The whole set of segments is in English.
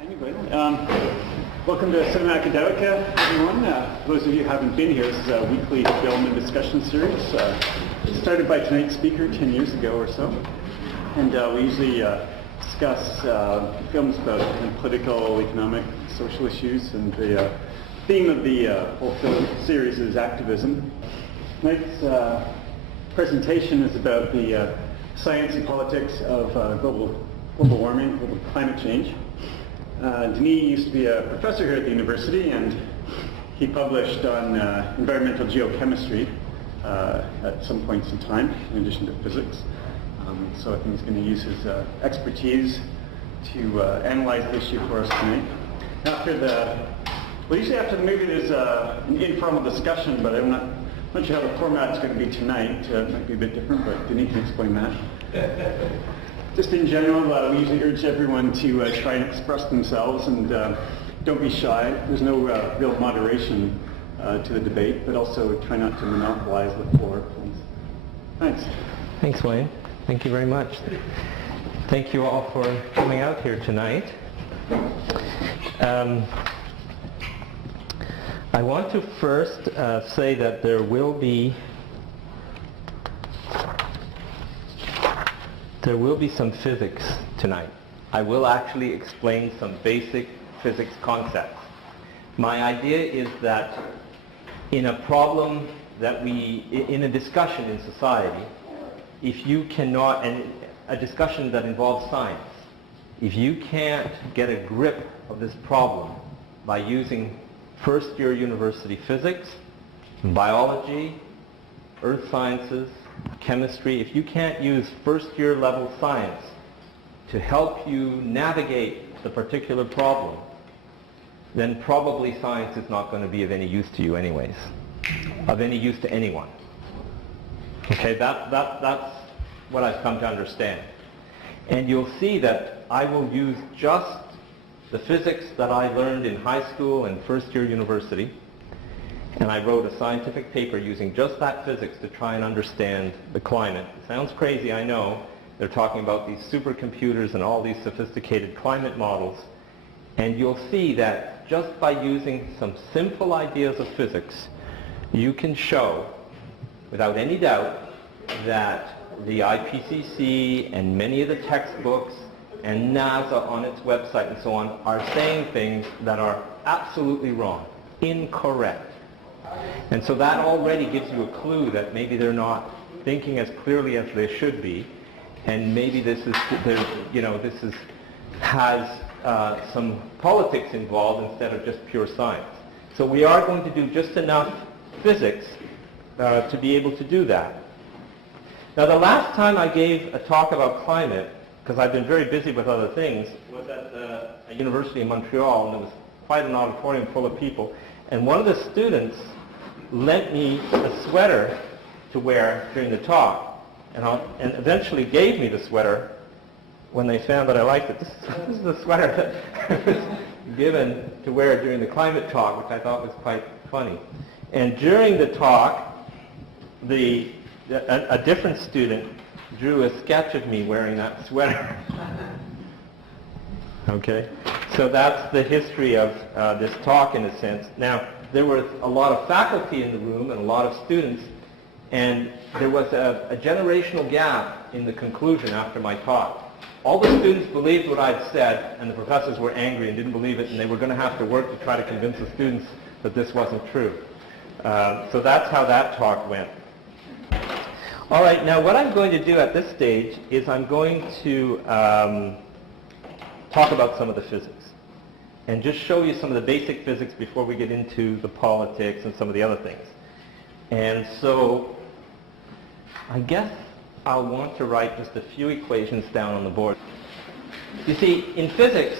Anyway, welcome to Cinema Academica, everyone. For those of you who haven't been here, this is a weekly film and discussion series started by tonight's speaker 10 years ago or so. And we usually discuss films about political, economic, social issues, and the theme of the whole film series is activism. Tonight's presentation is about the science and politics of global warming, global climate change. Denis used to be a professor here at the university, and he published on environmental geochemistry at some points in time, in addition to physics. So I think he's going to use his expertise to analyze the issue for us tonight. Usually after the movie there's an informal discussion, but I'm not sure how the format's going to be tonight. It might be a bit different, but Denis can explain that. Just in general, we usually urge everyone to try and express themselves, and don't be shy. There's no real moderation to the debate, but also try not to monopolize the floor, please. Thanks. Thanks, Wayne. Thank you very much. Thank you all for coming out here tonight. I want to first say that there will be some physics tonight. I will actually explain some basic physics concepts. My idea is that in a problem that in a discussion in society, if you cannot, and a discussion that involves science, if you can't get a grip of this problem by using first-year university physics, biology, earth sciences, chemistry, if you can't use first-year level science to help you navigate the particular problem, then probably science is not going to be of any use to you anyways, of any use to anyone. Okay, that's what I've come to understand. And you'll see that I will use just the physics that I learned in high school and first-year university, and I wrote a scientific paper using just that physics to try and understand the climate. It sounds crazy, I know. They're talking about these supercomputers and all these sophisticated climate models. And you'll see that just by using some simple ideas of physics, you can show, without any doubt, that the IPCC and many of the textbooks and NASA on its website and so on are saying things that are absolutely wrong, incorrect. And so that already gives you a clue that maybe they're not thinking as clearly as they should be, and maybe this has some politics involved instead of just pure science. So we are going to do just enough physics to be able to do that. Now, the last time I gave a talk about climate, because I've been very busy with other things, was at a university in Montreal, and there was quite an auditorium full of people. And one of the students lent me a sweater to wear during the talk, and eventually gave me the sweater when they found that I liked it. This is the sweater that was given to wear during the climate talk, which I thought was quite funny. And during the talk, a different student drew a sketch of me wearing that sweater. Okay, so that's the history of this talk in a sense. Now, there was a lot of faculty in the room and a lot of students, and there was a generational gap in the conclusion after my talk. All the students believed what I'd said, and the professors were angry and didn't believe it, and they were going to have to work to try to convince the students that this wasn't true. So that's how that talk went. All right, now what I'm going to do at this stage is I'm going to talk about some of the physics and just show you some of the basic physics before we get into the politics and some of the other things. And so I guess I'll want to write just a few equations down on the board. You see, in physics,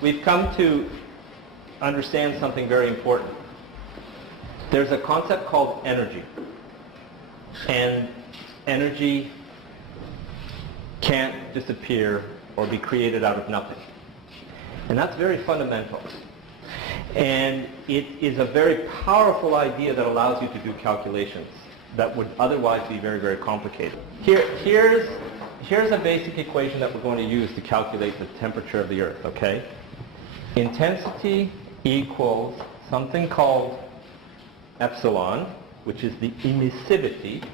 we've come to understand something very important. There's a concept called energy. And energy can't disappear or be created out of nothing. And that's very fundamental. And it is a very powerful idea that allows you to do calculations that would otherwise be very, very complicated. Here's a basic equation that we're going to use to calculate the temperature of the Earth, okay? intensity equals something called epsilon, which is the emissivity,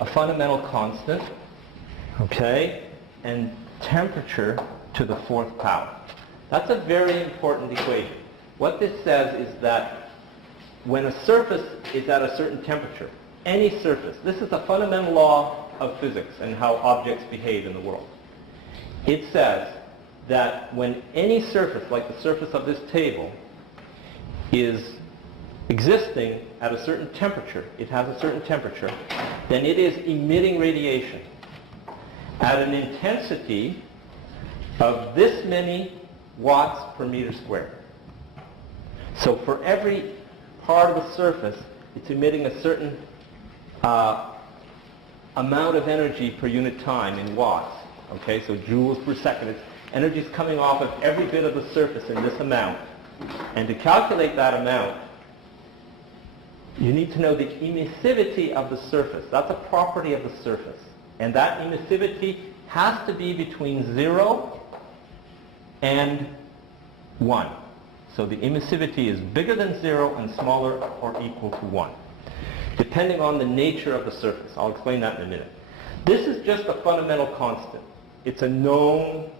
a fundamental constant, okay, and temperature to the fourth power. That's a very important equation. What this says is that when a surface is at a certain temperature, any surface, this is a fundamental law of physics and how objects behave in the world. It says that when any surface, like the surface of this table, is existing at a certain temperature, it has a certain temperature, then it is emitting radiation at an intensity of this many watts per meter squared. So for every part of the surface, it's emitting a certain amount of energy per unit time in watts. Okay, so joules per second. Energy is coming off of every bit of the surface in this amount. And to calculate that amount, you need to know the emissivity of the surface. That's a property of the surface. And that emissivity has to be between 0 and 1. So the emissivity is bigger than 0 and smaller or equal to 1, depending on the nature of the surface. I'll explain that in a minute. This is just a fundamental constant. It's a known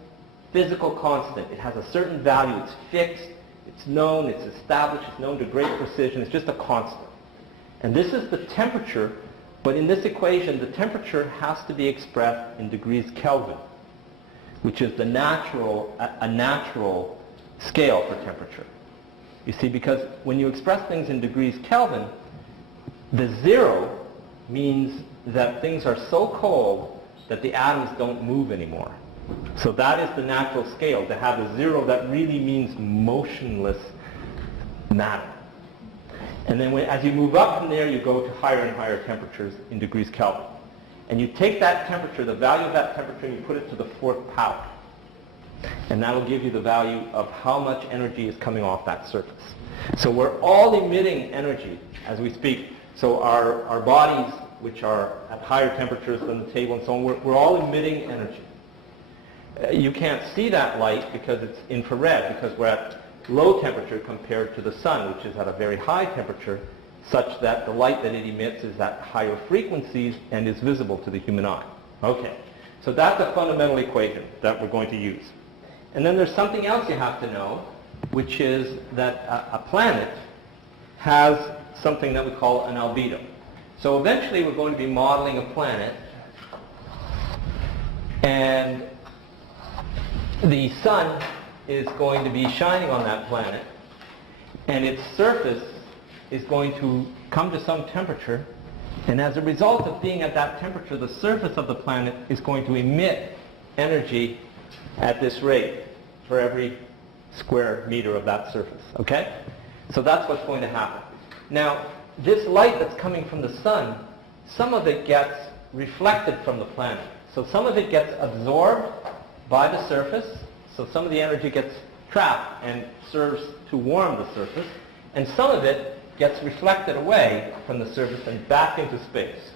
physical constant. It has a certain value. It's fixed. It's known. It's established. It's known to great precision. It's just a constant. And this is the temperature, but in this equation, the temperature has to be expressed in degrees Kelvin, which is a natural scale for temperature. You see, because when you express things in degrees Kelvin, the 0 means that things are so cold that the atoms don't move anymore. So that is the natural scale. To have a 0, that really means motionless matter. And then as you move up from there, you go to higher and higher temperatures in degrees Kelvin. And you take that temperature, the value of that temperature, and you put it to the fourth power. And that'll give you the value of how much energy is coming off that surface. So we're all emitting energy as we speak. So our bodies, which are at higher temperatures than the table and so on, we're all emitting energy. You can't see that light because it's infrared, because we're at low temperature compared to the sun, which is at a very high temperature, such that the light that it emits is at higher frequencies and is visible to the human eye. Okay, so that's a fundamental equation that we're going to use. And then there's something else you have to know, which is that a planet has something that we call an albedo. So eventually we're going to be modeling a planet, and the sun is going to be shining on that planet, and its surface is going to come to some temperature, and as a result of being at that temperature, the surface of the planet is going to emit energy at this rate for every square meter of that surface. Okay? So that's what's going to happen. Now, this light that's coming from the sun, some of it gets reflected from the planet. So some of it gets absorbed by the surface, so some of the energy gets trapped and serves to warm the surface, and some of it gets reflected away from the surface and back into space.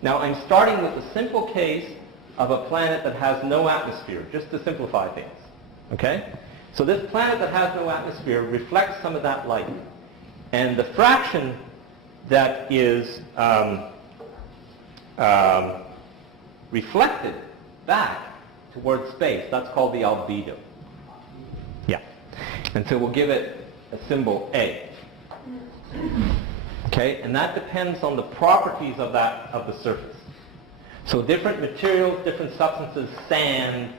Now I'm starting with a simple case of a planet that has no atmosphere, just to simplify things. Okay? So this planet that has no atmosphere reflects some of that light. And the fraction that is reflected back towards space, that's called the albedo. Yeah. And so we'll give it a symbol A. Okay? And that depends on the properties of the surface. So different materials, different substances, sand,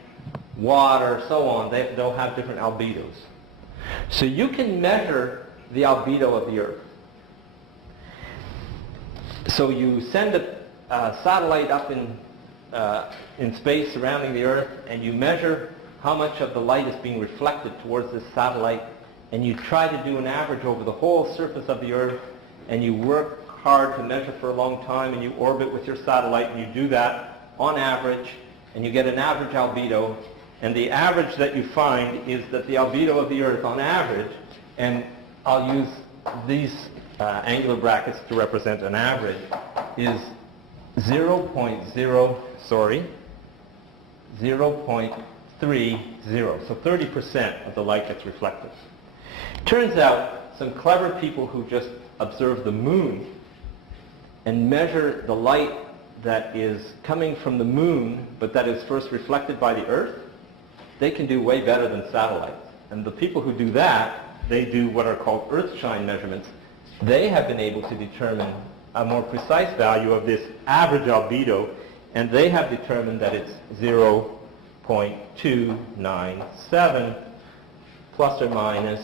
water, so on, they'll have different albedos. So you can measure the albedo of the Earth. So you send a satellite up in space surrounding the Earth, and you measure how much of the light is being reflected towards this satellite, and you try to do an average over the whole surface of the Earth, and you work hard to measure for a long time, and you orbit with your satellite, and you do that on average, and you get an average albedo, and the average that you find is that the albedo of the Earth on average, and I'll use these angular brackets to represent an average, is 0.0 So 30% of the light gets reflected. Turns out some clever people who just observe the moon and measure the light that is coming from the moon, but that is first reflected by the Earth, they can do way better than satellites. And the people who do that, they do what are called earthshine measurements. They have been able to determine a more precise value of this average albedo, and they have determined that it's 0.297 plus or minus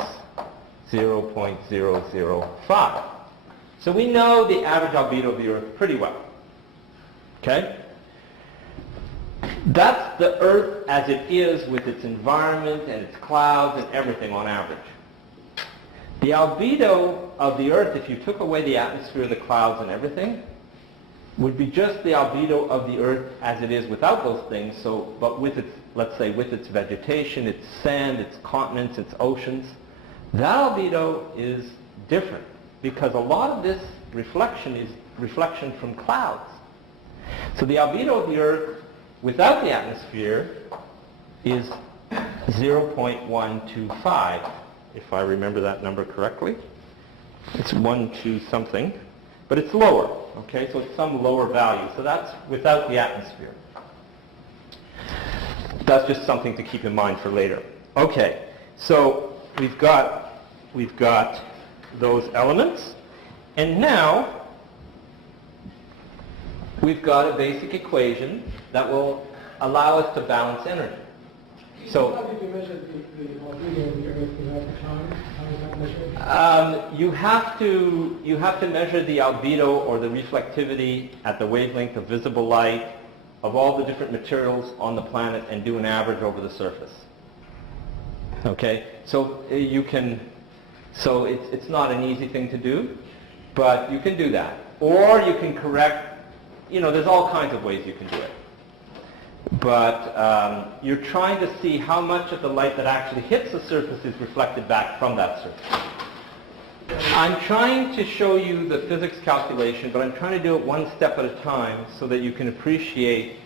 0.005. So we know the average albedo of the Earth pretty well. Okay? That's the Earth as it is with its environment and its clouds and everything on average. The albedo of the Earth, if you took away the atmosphere, the clouds and everything, would be just the albedo of the Earth as it is without those things, so, but with its, let's say, with its vegetation, its sand, its continents, its oceans. That albedo is different because a lot of this reflection is reflection from clouds. So the albedo of the Earth without the atmosphere is 0.125, if I remember that number correctly. It's 1, 2 something, but it's lower, okay? So it's some lower value. So that's without the atmosphere. That's just something to keep in mind for later. Okay, so we've got those elements, and now we've got a basic equation that will allow us to balance energy. So how did you measure the albedo of the Earth without the time? How is that measured? you have to measure the albedo or the reflectivity at the wavelength of visible light of all the different materials on the planet and do an average over the surface. Okay, so it's not an easy thing to do, but you can do that. Or you can correct, there's all kinds of ways you can do it. But you're trying to see how much of the light that actually hits the surface is reflected back from that surface. I'm trying to show you the physics calculation, but I'm trying to do it one step at a time so that you can appreciate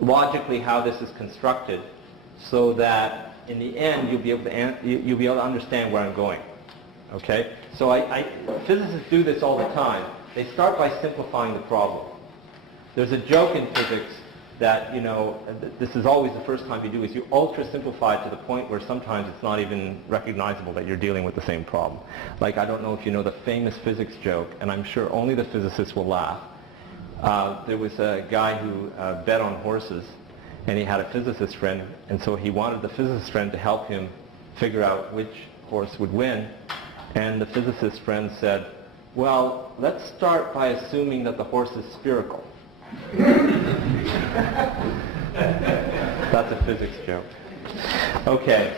logically how this is constructed, so that in the end you'll be able to understand where I'm going. Okay? So physicists do this all the time. They start by simplifying the problem. There's a joke in physics that, this is always the first time you do, is you ultra simplify to the point where sometimes it's not even recognizable that you're dealing with the same problem. Like, I don't know if you know the famous physics joke, and I'm sure only the physicists will laugh. There was a guy who bet on horses, and he had a physicist friend, and so he wanted the physicist friend to help him figure out which horse would win. And the physicist friend said, well, let's start by assuming that the horse is spherical. That's a physics joke. Okay.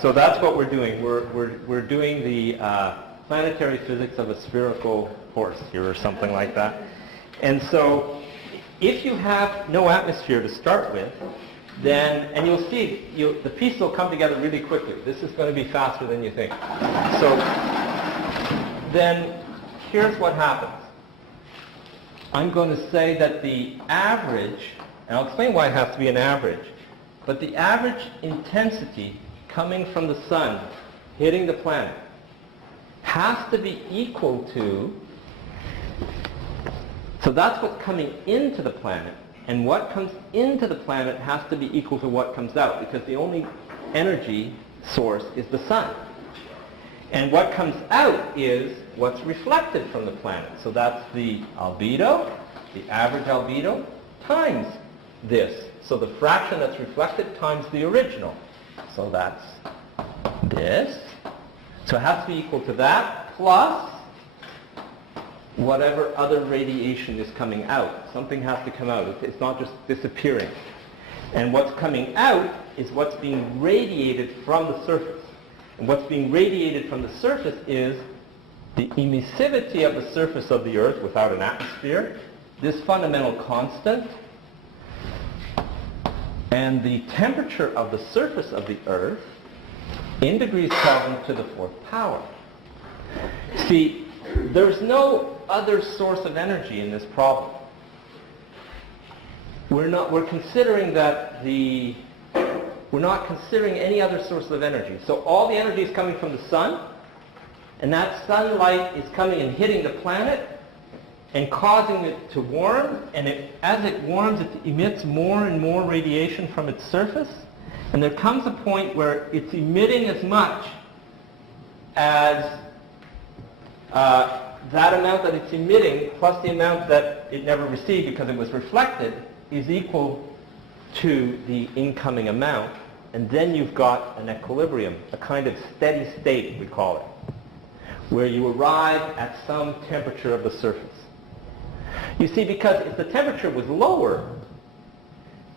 So that's what we're doing. We're doing the planetary physics of a spherical horse here, or something like that. And so if you have no atmosphere to start with, then, and you'll see, the pieces will come together really quickly. This is going to be faster than you think. So then here's what happens. I'm going to say that the average, and I'll explain why it has to be an average, but the average intensity coming from the sun hitting the planet has to be equal to, so that's what's coming into the planet, and what comes into the planet has to be equal to what comes out, because the only energy source is the sun. And what comes out is what's reflected from the planet. So that's the albedo, the average albedo, times this. So the fraction that's reflected times the original. So that's this. So it has to be equal to that plus whatever other radiation is coming out. Something has to come out. It's not just disappearing. And what's coming out is what's being radiated from the surface. And what's being radiated from the surface is the emissivity of the surface of the Earth without an atmosphere, this fundamental constant, and the temperature of the surface of the Earth in degrees Kelvin to the 4th power. See, there's no other source of energy in this problem. we're considering that we're not considering any other source of energy. So all the energy is coming from the sun, and that sunlight is coming and hitting the planet and causing it to warm, and as it warms, it emits more and more radiation from its surface, and there comes a point where it's emitting as much as that amount that it's emitting plus the amount that it never received because it was reflected is equal to the incoming amount, and then you've got an equilibrium, a kind of steady state, we call it, where you arrive at some temperature of the surface. You see, because if the temperature was lower,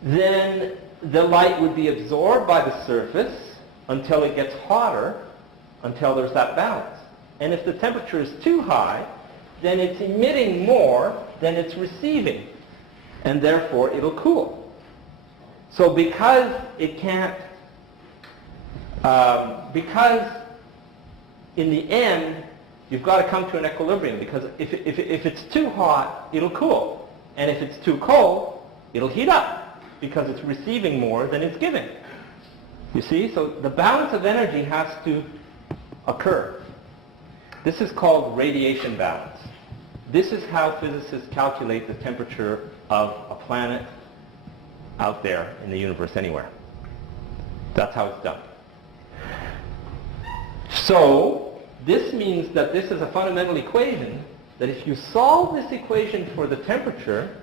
then the light would be absorbed by the surface until it gets hotter, until there's that balance. And if the temperature is too high, then it's emitting more than it's receiving, and therefore it'll cool. So because it can't, because in the end, you've got to come to an equilibrium, because if it's too hot, it'll cool. And if it's too cold, it'll heat up, because it's receiving more than it's giving. You see? So the balance of energy has to occur. This is called radiation balance. This is how physicists calculate the temperature of a planet out there in the universe anywhere. That's how it's done. So this means that this is a fundamental equation that if you solve this equation for the temperature,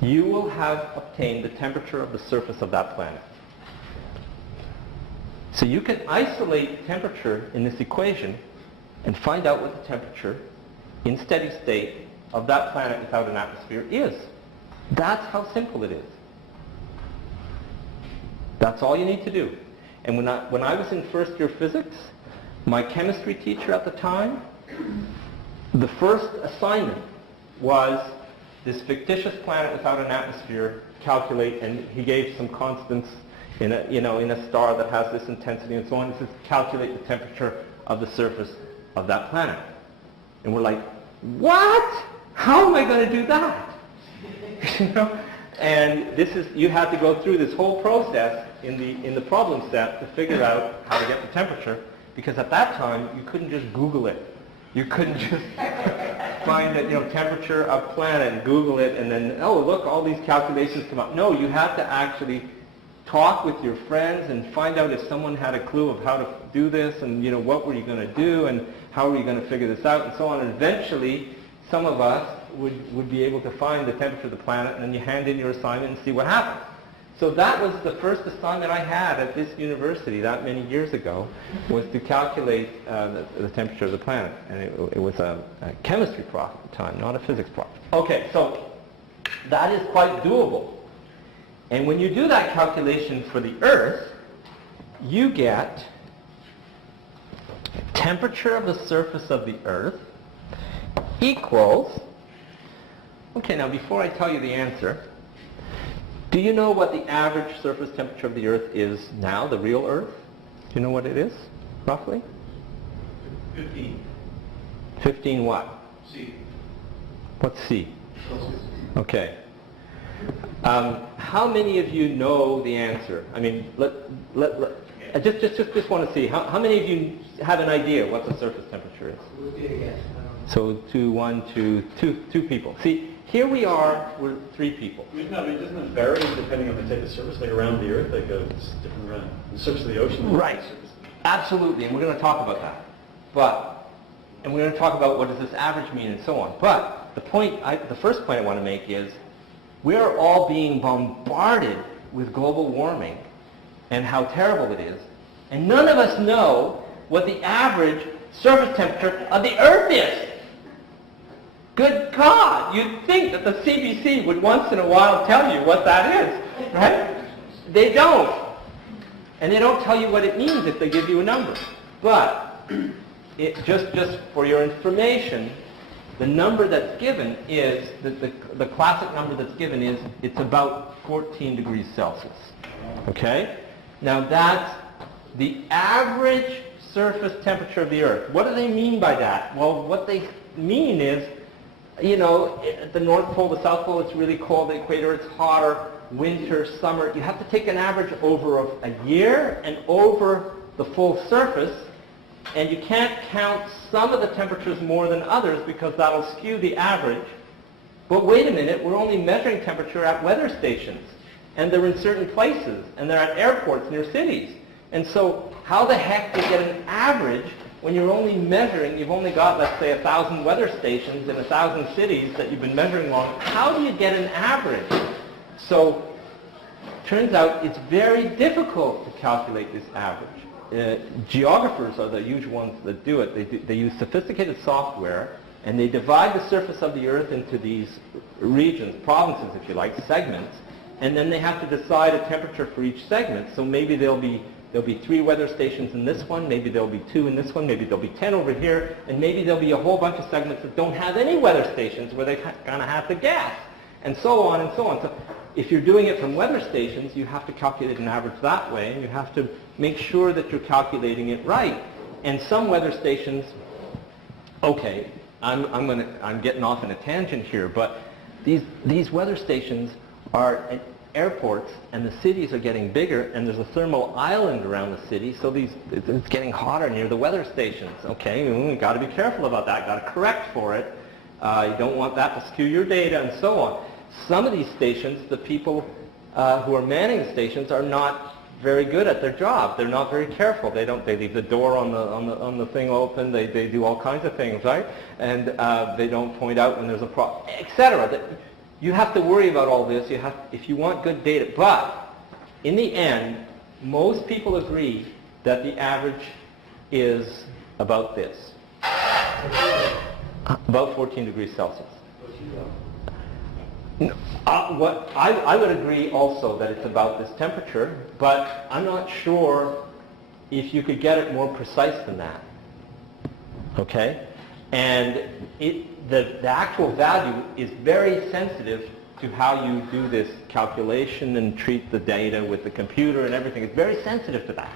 you will have obtained the temperature of the surface of that planet. So you can isolate temperature in this equation and find out what the temperature in steady state of that planet without an atmosphere is. That's how simple it is. That's all you need to do. And when I was in first year physics, my chemistry teacher at the time, the first assignment was this fictitious planet without an atmosphere, calculate, and he gave some constants in a star that has this intensity and so on. He says, calculate the temperature of the surface of that planet. And we're like, what? How am I going to do that? And this is, you had to go through this whole process in the problem set to figure out how to get the temperature, because at that time you couldn't just Google it. You couldn't just find that, temperature of planet and Google it and then, oh, look, all these calculations come up. No, you had to actually talk with your friends and find out if someone had a clue of how to do this, and what were you going to do and how were you going to figure this out and so on. And eventually some of us would be able to find the temperature of the planet, and then you hand in your assignment and see what happened. So that was the first assignment I had at this university that many years ago, was to calculate the temperature of the planet. And it was a chemistry prof at the time, not a physics prof. Okay, so that is quite doable. And when you do that calculation for the Earth, you get temperature of the surface of the Earth equals, okay, now before I tell you the answer, do you know what the average surface temperature of the Earth is now, the real Earth? Do you know what it is, roughly? 15. 15 what? C. What's C? Celsius. Okay. How many of you know the answer? I mean, I just want to see. How many of you have an idea what the surface temperature is? So two people. See, here we are, we're 3 people. Doesn't it vary depending on the type of surface, like around the Earth, like it's different around the surface of the ocean? Right. Absolutely, and we're going to talk about that. And we're going to talk about what does this average mean and so on. But the first point I want to make is, we're all being bombarded with global warming and how terrible it is, and none of us know what the average surface temperature of the Earth is. Good God, you'd think that the CBC would once in a while tell you what that is, right? They don't. And they don't tell you what it means if they give you a number. But just for your information, the number that's given is, the classic number that's given is, it's about 14 degrees Celsius. Okay? Now that's the average surface temperature of the Earth. What do they mean by that? Well, what they mean is, you know, at the North Pole, the South Pole, it's really cold. The equator, it's hotter. Winter, summer. You have to take an average over a year and over the full surface. And you can't count some of the temperatures more than others because that'll skew the average. But wait a minute, we're only measuring temperature at weather stations. And they're in certain places. And they're at airports near cities. And so how the heck do you get an average when you're only measuring, you've only got, let's say, 1,000 weather stations in 1,000 cities that you've been measuring long. How do you get an average? So turns out it's very difficult to calculate this average. Geographers are the usual ones that do it. They use sophisticated software, and they divide the surface of the Earth into these regions, provinces, if you like, segments, and then they have to decide a temperature for each segment. So maybe there'll be 3 weather stations in this one, maybe there'll be 2 in this one, maybe there'll be 10 over here, and maybe there'll be a whole bunch of segments that don't have any weather stations where they kind of have to guess, and so on and so on. So if you're doing it from weather stations, you have to calculate an average that way, and you have to make sure that you're calculating it right. And some weather stations, okay, I'm getting off in a tangent here, but these weather stations are at airports, and the cities are getting bigger, and there's a thermal island around the city, so it's getting hotter near the weather stations. Okay, we've got to be careful about that, got to correct for it. You don't want that to skew your data, and so on. Some of these stations, the people who are manning the stations are not very good at their job. They're not very careful. They leave the door on the thing open. They do all kinds of things, right? And they don't point out when there's a problem, etc. You have to worry about all this. If you want good data. But in the end, most people agree that the average is about this, about 14 degrees Celsius. What I would agree also that it's about this temperature, but I'm not sure if you could get it more precise than that. Okay? And the actual value is very sensitive to how you do this calculation and treat the data with the computer and everything. It's very sensitive to that.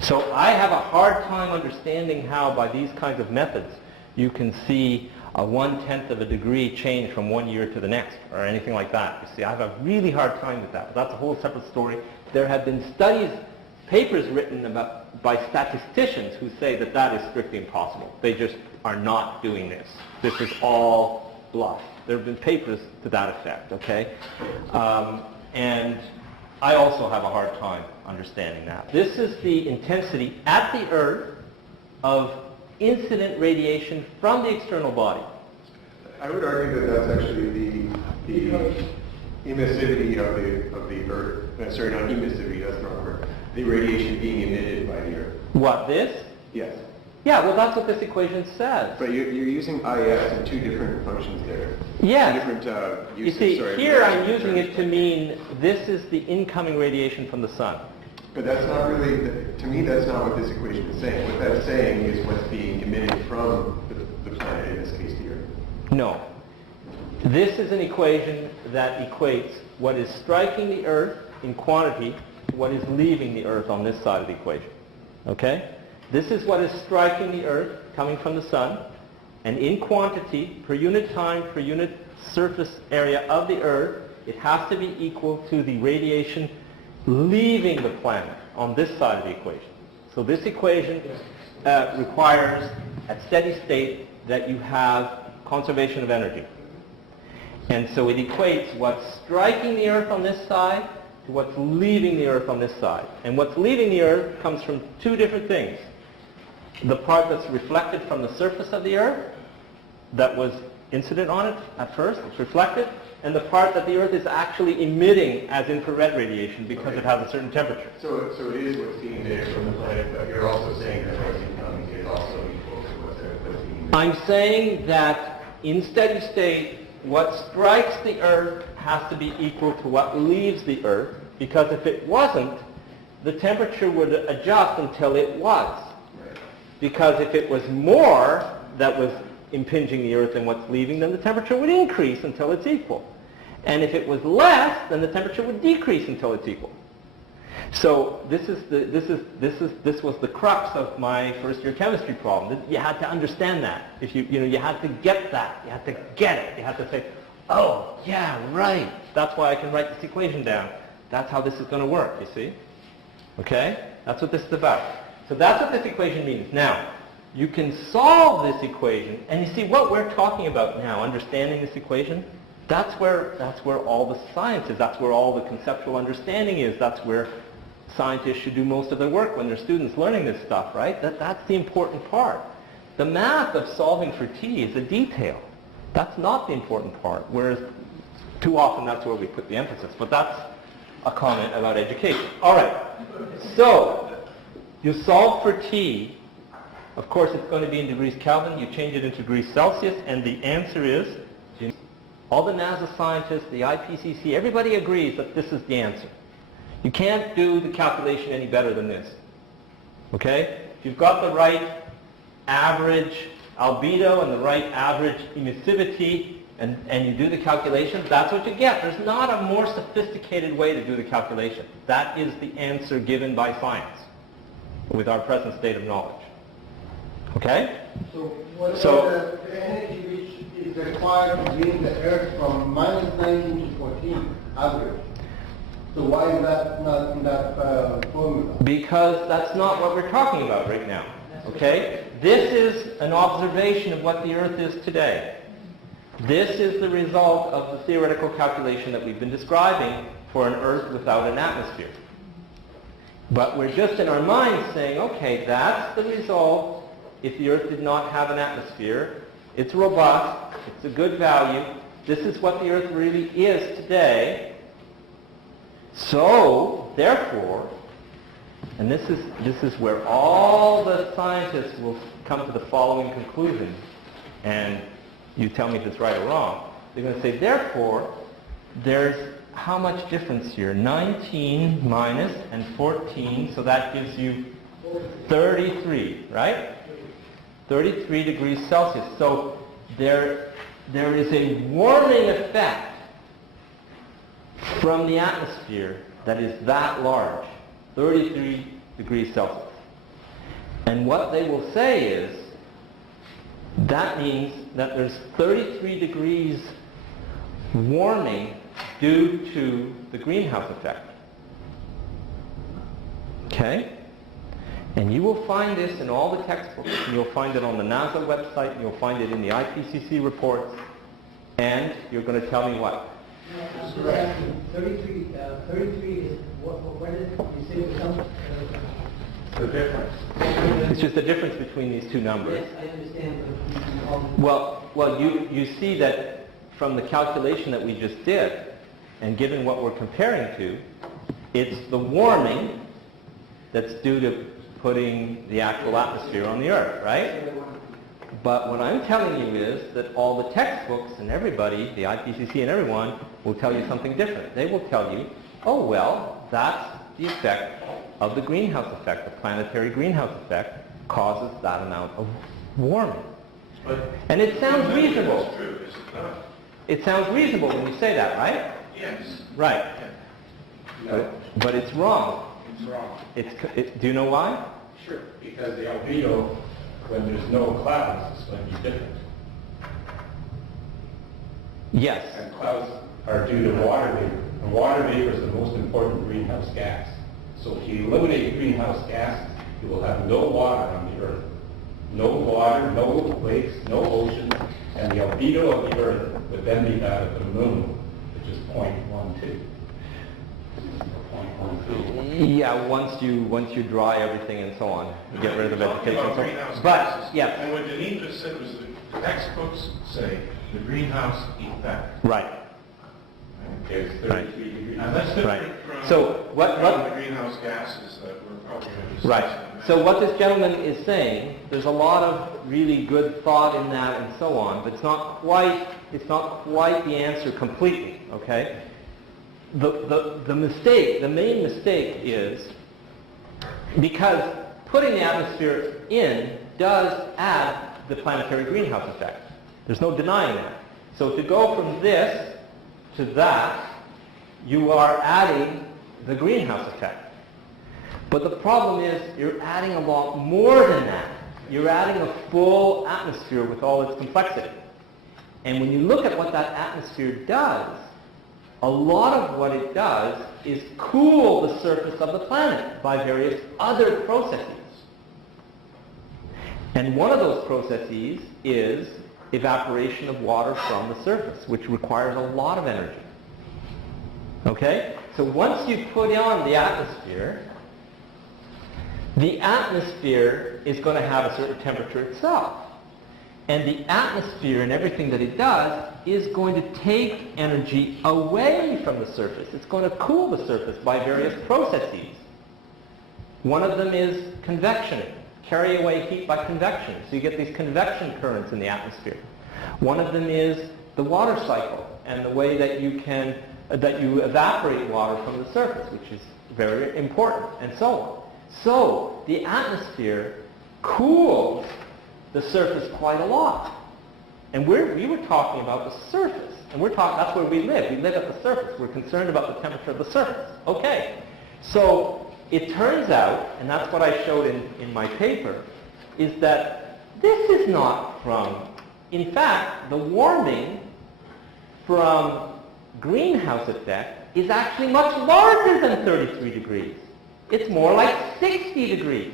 So I have a hard time understanding how by these kinds of methods you can see a 1/10 of a degree change from one year to the next, or anything like that. You see, I have a really hard time with that. But that's a whole separate story. There have been studies, papers written by statisticians who say that that is strictly impossible. They just are not doing this. This is all bluff. There have been papers to that effect, okay? And I also have a hard time understanding that. This is the intensity at the Earth of incident radiation from the external body. I would argue that that's actually the emissivity of the Earth. Sorry, not emissivity, that's the wrong word. The radiation being emitted by the Earth. What, this? Yes. Yeah, well, that's what this equation says. But you're using IS in 2 different functions there. Yeah. 2 different You uses. see, Sorry, here I'm using it to mean this is the incoming radiation from the sun. But that's not really, to me, that's not what this equation is saying. What that's saying is what's being emitted from the planet, in this case the Earth. No. This is an equation that equates what is striking the Earth in quantity to what is leaving the Earth on this side of the equation. Okay? This is what is striking the Earth coming from the sun, and in quantity, per unit time, per unit surface area of the Earth, it has to be equal to the radiation leaving the planet on this side of the equation. So this equation requires, at steady state, that you have conservation of energy. And so it equates what's striking the Earth on this side to what's leaving the Earth on this side. And what's leaving the Earth comes from 2 different things. The part that's reflected from the surface of the Earth, that was incident on it at first, it's reflected, and the part that the Earth is actually emitting as infrared radiation because it has a certain temperature. So it is what's being emitted from the planet, but you're also saying that what's incoming is also equal to what's being emitted. I'm saying that in steady state, what strikes the Earth has to be equal to what leaves the Earth, because if it wasn't, the temperature would adjust until it was. Right. Because if it was more that was impinging the Earth than what's leaving, then the temperature would increase until it's equal. And if it was less, then the temperature would decrease until it's equal. So this was the crux of my first year chemistry problem. You had to understand that. If you had to get that. You had to get it. You had to say, oh, yeah, right. That's why I can write this equation down. That's how this is going to work, you see? Okay? That's what this is about. So that's what this equation means. Now, you can solve this equation, and you see what we're talking about now, understanding this equation, that's where all the science is. That's where all the conceptual understanding is. That's where scientists should do most of their work when their students learning this stuff, right? That's the important part. The math of solving for t is a detail. That's not the important part, whereas too often that's where we put the emphasis. But that's a comment about education. All right, so you solve for t. Of course, it's going to be in degrees Kelvin. You change it into degrees Celsius, and the answer is, all the NASA scientists, the IPCC, everybody agrees that this is the answer. You can't do the calculation any better than this. Okay? If you've got the right average albedo and the right average emissivity, and you do the calculation, that's what you get. There's not a more sophisticated way to do the calculation. That is the answer given by science with our present state of knowledge. Okay? So what about the energy which is required to bring the Earth from minus 19 to 14 average? So why is that not in that formula? Because that's not what we're talking about right now. Okay? This is an observation of what the Earth is today. This is the result of the theoretical calculation that we've been describing for an Earth without an atmosphere. But we're just in our minds saying, okay, that's the result if the Earth did not have an atmosphere. It's robust, it's a good value. This is what the Earth really is today. So, therefore, and this is where all the scientists will come to the following conclusion, and you tell me if it's right or wrong. They're going to say, therefore, there's how much difference here? 19 minus and 14, so that gives you 33, right? 33 degrees Celsius. So there is a warming effect from the atmosphere that is that large, 33 degrees Celsius. And what they will say is, that means that there's 33 degrees warming due to the greenhouse effect. Okay? And you will find this in all the textbooks, and you'll find it on the NASA website, and you'll find it in the IPCC reports, and you're going to tell me what? I'm just asking, 33 is, what is it? You say it was The difference. It's just the difference between these two numbers. Yes, I understand, but Well, you see that from the calculation that we just did, and given what we're comparing to, it's the warming that's due to putting the actual atmosphere on the Earth, right? But what I'm telling you is that all the textbooks and everybody, the IPCC and everyone, will tell you something different. They will tell you, oh well, that's the effect of the greenhouse effect. The planetary greenhouse effect causes that amount of warming. And it sounds reasonable. That's true, is it not? It sounds reasonable when you say that, right? Yes. Right. No, But it's wrong. it's wrong. Do you know why? Sure, because the albedo, when there's no clouds, is going to be different. Yes. And clouds are due to water vapor. And water vapor is the most important greenhouse gas. So if you eliminate greenhouse gases, you will have no water on the Earth. No water, no lakes, no oceans, and the albedo of the Earth would then be that of the moon, which is 0.12. 0.12. Yeah, once you dry everything and so on, you get rid of the We're talking vegetation. about and so on. greenhouse But gases. yeah, And what Denis just said was the textbooks say the greenhouse effect. right. There's 33 degrees. Now that's Right. different from So what the greenhouse gases that we're probably going to discuss. Right. in a minute. So what this gentleman is saying, there's a lot of really good thought in that and so on, but it's not quite the answer completely, okay? The mistake, the main mistake is because putting the atmosphere in does add the planetary greenhouse effect. There's no denying that. So to go from this to that, you are adding the greenhouse effect. But the problem is you're adding a lot more than that. You're adding a full atmosphere with all its complexity. And when you look at what that atmosphere does, a lot of what it does is cool the surface of the planet by various other processes. And one of those processes is evaporation of water from the surface, which requires a lot of energy. Okay? So once you put on the atmosphere is going to have a certain temperature itself. And the atmosphere and everything that it does is going to take energy away from the surface. It's going to cool the surface by various processes. One of them is convection, carry away heat by convection. So you get these convection currents in the atmosphere. One of them is the water cycle and the way that you evaporate water from the surface, which is very important, and so on. So the atmosphere cools the surface quite a lot. And we were talking about the surface. And that's where we live. We live at the surface. We're concerned about the temperature of the surface. Okay. So it turns out, and that's what I showed in my paper, is that this is not in fact, the warming from greenhouse effect is actually much larger than 33 degrees. It's more like 60 degrees.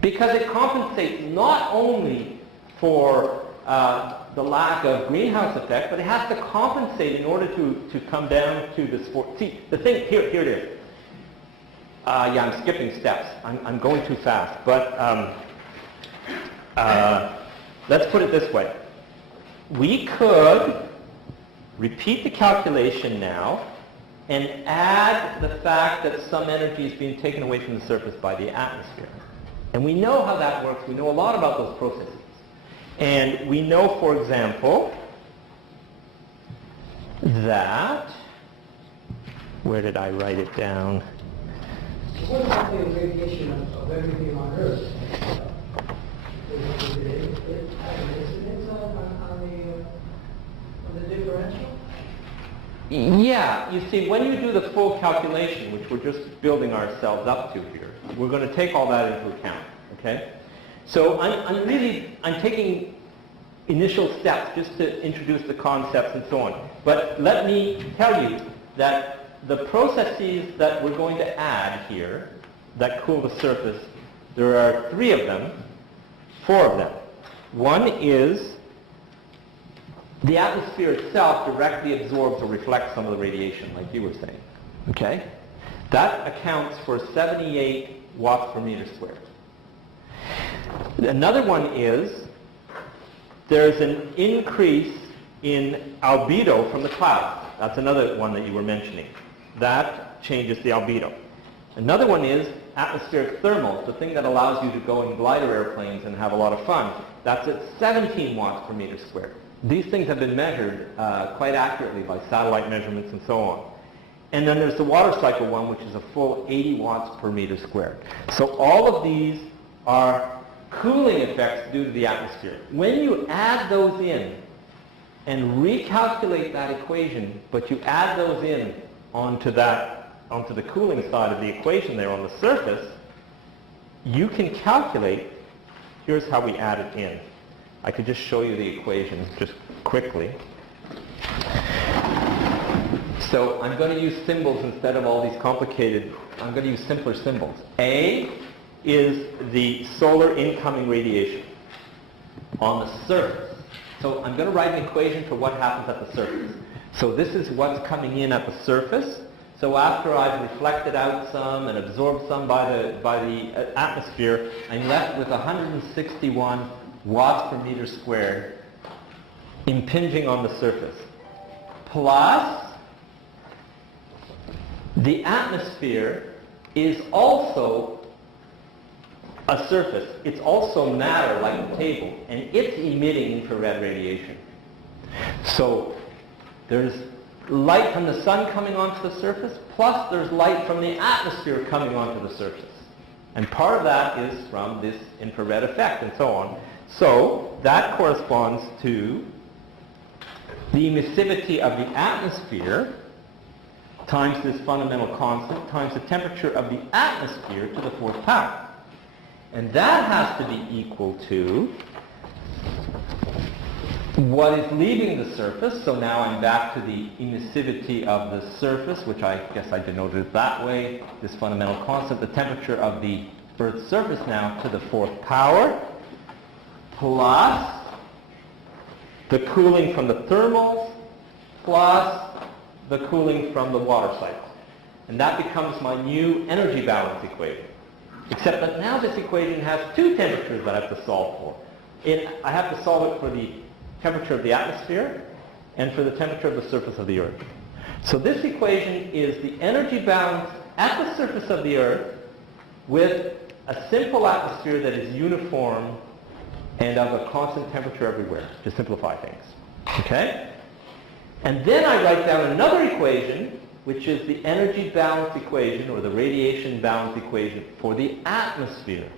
Because it compensates not only for the lack of greenhouse effect, but it has to compensate in order to come down to this. See, the thing, here it is. Yeah, I'm skipping steps. I'm going too fast. But let's put it this way. We could repeat the calculation now and add the fact that some energy is being taken away from the surface by the atmosphere. And we know how that works. We know a lot about those processes. And we know, for example, that, where did I write it down? What about the radiation of everything on Earth? Is it incidence on the differential? Yeah, you see, when you do the full calculation, which we're just building ourselves up to here, we're going to take all that into account, okay? So I'm taking initial steps just to introduce the concepts and so on. But let me tell you that the processes that we're going to add here that cool the surface, there are 4 of them. One is the atmosphere itself directly absorbs or reflects some of the radiation, like you were saying. Okay? That accounts for 78 watts per meter squared. Another one is there's an increase in albedo from the clouds. That's another one that you were mentioning. That changes the albedo. Another one is atmospheric thermals, the thing that allows you to go in glider airplanes and have a lot of fun. That's at 17 watts per meter squared. These things have been measured quite accurately by satellite measurements and so on. And then there's the water cycle one, which is a full 80 watts per meter squared. So all of these are cooling effects due to the atmosphere. When you add those in and recalculate that equation, but you add those in onto the cooling side of the equation there on the surface, you can calculate, here's how we add it in. I could just show you the equation just quickly. So I'm going to use symbols instead of all these complicated, I'm going to use simpler symbols. A is the solar incoming radiation on the surface. So I'm going to write an equation for what happens at the surface. So this is what's coming in at the surface. So after I've reflected out some and absorbed some by the atmosphere, I'm left with 161 watts per meter squared impinging on the surface. Plus, the atmosphere is also a surface. It's also matter like a table, and it's emitting infrared radiation. So there's light from the sun coming onto the surface, plus there's light from the atmosphere coming onto the surface. And part of that is from this infrared effect and so on. So that corresponds to the emissivity of the atmosphere times this fundamental constant times the temperature of the atmosphere to the fourth power. And that has to be equal to what is leaving the surface. So now I'm back to the emissivity of the surface, which I guess I denoted it that way, this fundamental constant, the temperature of the Earth's surface now to the fourth power, plus the cooling from the thermals, plus the cooling from the water cycle. And that becomes my new energy balance equation. Except that now this equation has two temperatures that I have to solve for. I have to solve it for the temperature of the atmosphere and for the temperature of the surface of the Earth. So this equation is the energy balance at the surface of the Earth with a simple atmosphere that is uniform and of a constant temperature everywhere, to simplify things. Okay? And then I write down another equation, which is the energy balance equation, or the radiation balance equation for the atmosphere.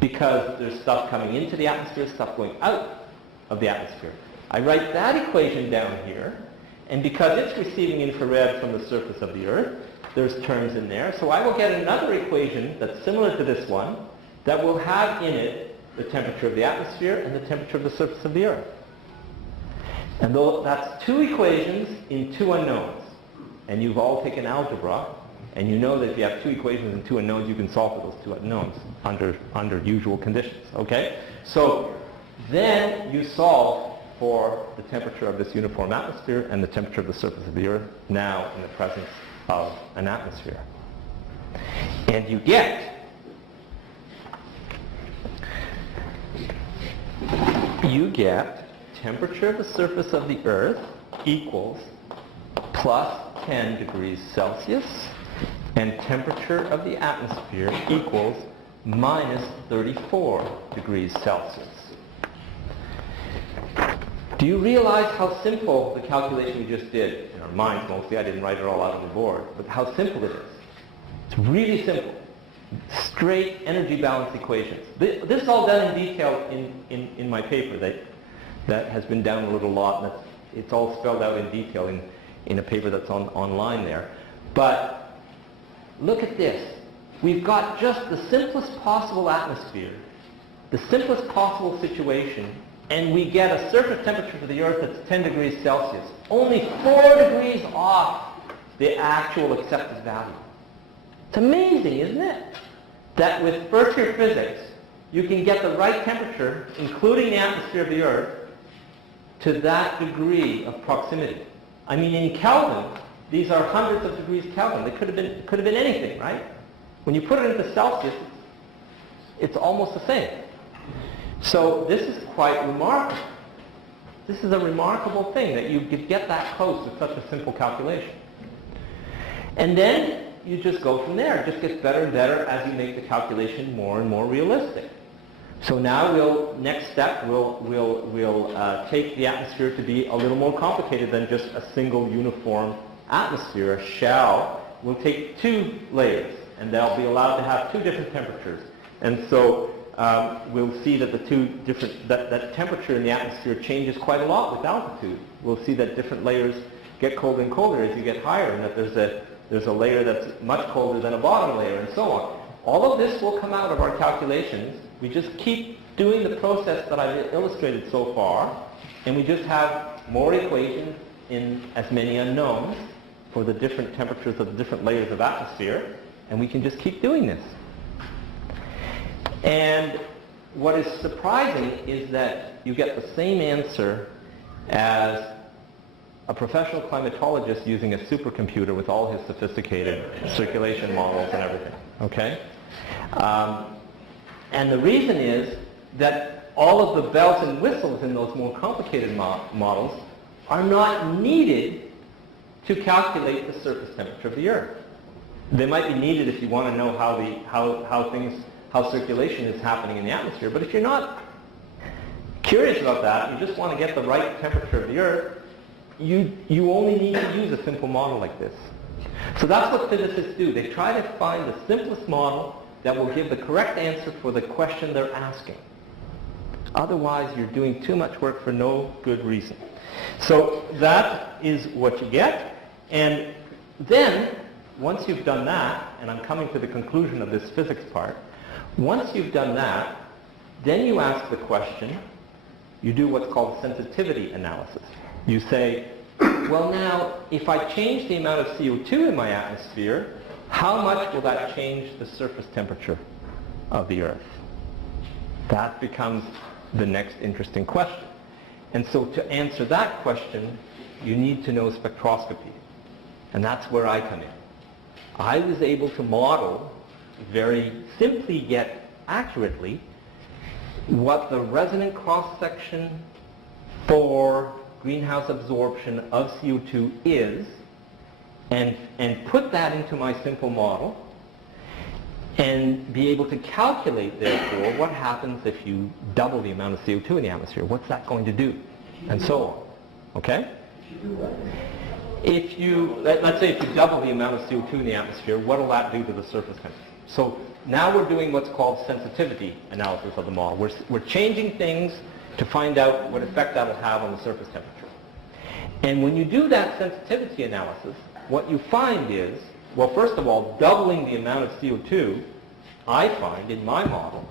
Because there's stuff coming into the atmosphere, stuff going out of the atmosphere. I write that equation down here, and because it's receiving infrared from the surface of the Earth, there's terms in there. So I will get another equation that's similar to this one, that will have in it the temperature of the atmosphere and the temperature of the surface of the Earth. And though that's two equations in two unknowns. And you've all taken algebra, and you know that if you have two equations and two unknowns, you can solve for those two unknowns under usual conditions. Okay? So then you solve for the temperature of this uniform atmosphere and the temperature of the surface of the Earth now in the presence of an atmosphere. And you get temperature of the surface of the Earth equals plus 10 degrees Celsius, and temperature of the atmosphere equals minus 34 degrees Celsius. Do you realize how simple the calculation we just did? In our minds mostly, I didn't write it all out on the board, but how simple it is. It's really simple. Straight energy balance equations. This is all done in detail in my paper that has been downloaded a lot, and it's all spelled out in detail in a paper that's online there. But look at this. We've got just the simplest possible atmosphere, the simplest possible situation, and we get a surface temperature for the Earth that's 10 degrees Celsius, only 4 degrees off the actual accepted value. It's amazing, isn't it? That with first-year physics, you can get the right temperature, including the atmosphere of the Earth, to that degree of proximity. I mean, in Kelvin, these are hundreds of degrees Kelvin. They could have been anything, right? When you put it into Celsius, it's almost the same. So this is quite remarkable. This is a remarkable thing that you could get that close with such a simple calculation. And then you just go from there. It just gets better and better as you make the calculation more and more realistic. So now next step, we'll take the atmosphere to be a little more complicated than just a single uniform atmosphere, a shell. We'll take two layers, and they'll be allowed to have two different temperatures. And so we'll see that that temperature in the atmosphere changes quite a lot with altitude. We'll see that different layers get colder and colder as you get higher, and that there's a layer that's much colder than a bottom layer, and so on. All of this will come out of our calculations. We just keep doing the process that I've illustrated so far, and we just have more equations in as many unknowns for the different temperatures of the different layers of atmosphere, and we can just keep doing this. And what is surprising is that you get the same answer as a professional climatologist using a supercomputer with all his sophisticated circulation models and everything. Okay? And the reason is that all of the bells and whistles in those more complicated models are not needed to calculate the surface temperature of the Earth. They might be needed if you want to know how circulation is happening in the atmosphere, but if you're not curious about that, you just want to get the right temperature of the Earth, you only need to use a simple model like this. So that's what physicists do. They try to find the simplest model that will give the correct answer for the question they're asking. Otherwise, you're doing too much work for no good reason. So that is what you get. And then, once you've done that, and I'm coming to the conclusion of this physics part, once you've done that, then you ask the question, you do what's called sensitivity analysis. You say, well now, if I change the amount of CO2 in my atmosphere, how much will that change the surface temperature of the Earth? That becomes the next interesting question. And so to answer that question, you need to know spectroscopy. And that's where I come in. I was able to model very simply yet accurately what the resonant cross-section for greenhouse absorption of CO2 is, and put that into my simple model, and be able to calculate, therefore, what happens if you double the amount of CO2 in the atmosphere. What's that going to do? And so on. Okay? If you, let's say if you double the amount of CO2 in the atmosphere, what will that do to the surface temperature? So now we're doing what's called sensitivity analysis of the model. We're changing things to find out what effect that will have on the surface temperature. And when you do that sensitivity analysis, what you find is, well, first of all, doubling the amount of CO2, I find in my model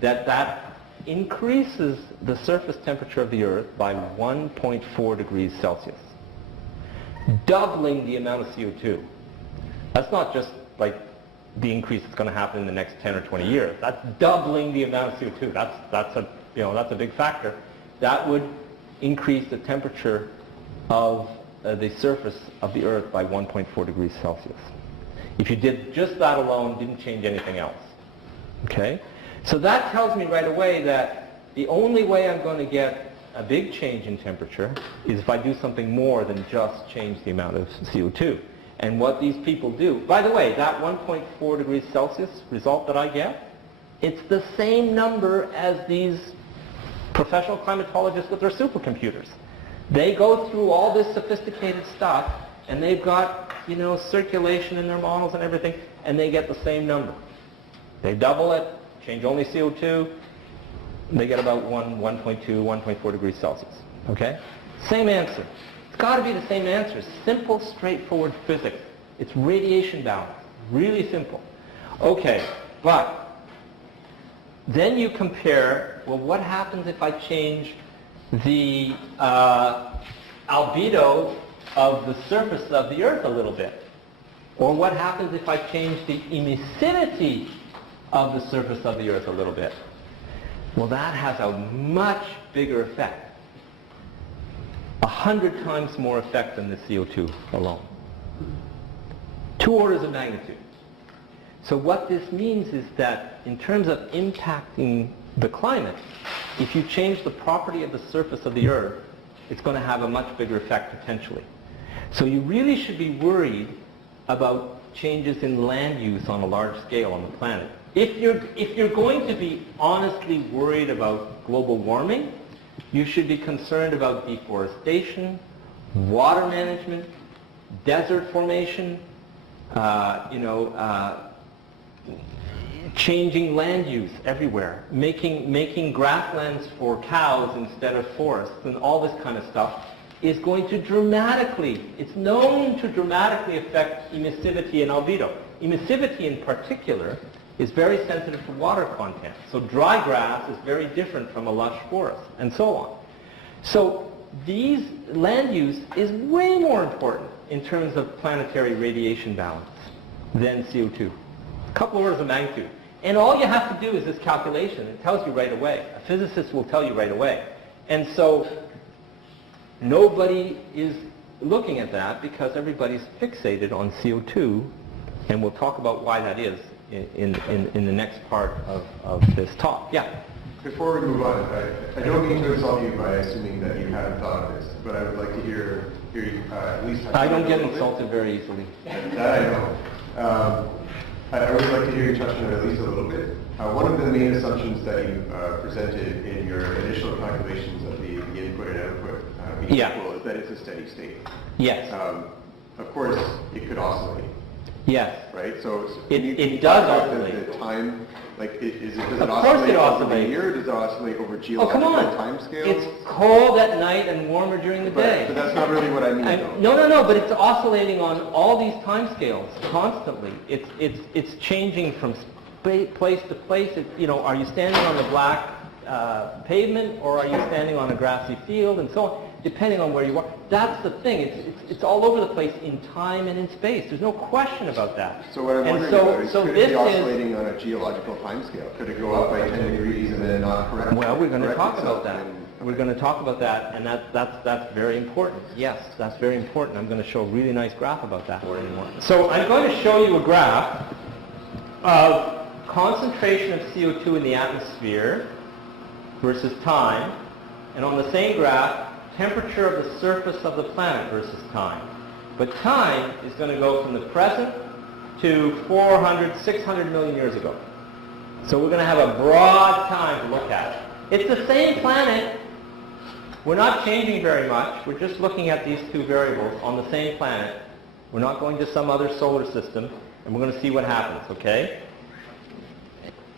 that increases the surface temperature of the Earth by 1.4 degrees Celsius. Doubling the amount of CO2. That's not just like the increase that's going to happen in the next 10 or 20 years. That's doubling the amount of CO2. That's a big factor. That would increase the temperature of the surface of the Earth by 1.4 degrees Celsius. If you did just that alone, didn't change anything else. Okay? So that tells me right away that the only way I'm going to get a big change in temperature is if I do something more than just change the amount of CO2. And what these people do, by the way, that 1.4 degrees Celsius result that I get, it's the same number as these professional climatologists with their supercomputers. They go through all this sophisticated stuff, and they've got, circulation in their models and everything, and they get the same number. They double it, change only CO2, they get about 1.2, 1.4 degrees Celsius. Okay? Same answer. It's got to be the same answer. Simple, straightforward physics. It's radiation balance. Really simple. Okay, but then you compare, well, what happens if I change the albedo of the surface of the Earth a little bit? Or what happens if I change the emissivity of the surface of the Earth a little bit? Well, that has a much bigger effect. 100 times more effect than the CO2 alone. 2 orders of magnitude. So what this means is that in terms of impacting the climate, if you change the property of the surface of the Earth, it's going to have a much bigger effect potentially. So you really should be worried about changes in land use on a large scale on the planet. If you're going to be honestly worried about global warming, you should be concerned about deforestation, water management, desert formation, changing land use everywhere, making grasslands for cows instead of forests, and all this kind of stuff is going to dramatically, it's known to dramatically affect emissivity and albedo. Emissivity in particular is very sensitive to water content. So dry grass is very different from a lush forest, and so on. So these land use is way more important in terms of planetary radiation balance than CO2. A couple orders of magnitude. And all you have to do is this calculation. It tells you right away. A physicist will tell you right away. And so nobody is looking at that because everybody's fixated on CO2, and we'll talk about why that is in the next part of this talk. Yeah? Before we move on, I don't mean to insult you by assuming that you haven't thought of this, but I would like to hear you at least... I don't get insulted very easily. That I know. I would like to hear you touch on it at least a little bit. One of the main assumptions that you presented in your initial calculations of the input and output being equal is that it's a steady state. Yes. Of course, it could oscillate. Yes. right? So It- can you it talk does about oscillate. the time, like, does it Of course it oscillate over the oscillates. year, or does it oscillate over Oh, geological come on. timescales? It's cold at night and warmer during the day. But that's not really what I mean, though. No, but it's oscillating on all these time scales constantly. It's changing from place to place. Are you standing on the black pavement, or are you standing on a grassy field, and so on, depending on where you are. That's the thing. It's all over the place in time and in space. There's no question about that. So what I'm And wondering so- about is, so could it this be is- oscillating on a geological timescale? Could it go up by 10 degrees and then not correct? Well, we're going to correct talk itself about that. in- We're going to talk about that, and that's very important. Yes, that's very important. I'm going to show a really nice graph about that. So I'm going to show you a graph of concentration of CO2 in the atmosphere versus time, and on the same graph, temperature of the surface of the planet versus time. But time is going to go from the present to 400, 600 million years ago. So we're going to have a broad time to look at. It's the same planet. We're not changing very much. We're just looking at these two variables on the same planet. We're not going to some other solar system, and we're going to see what happens, okay?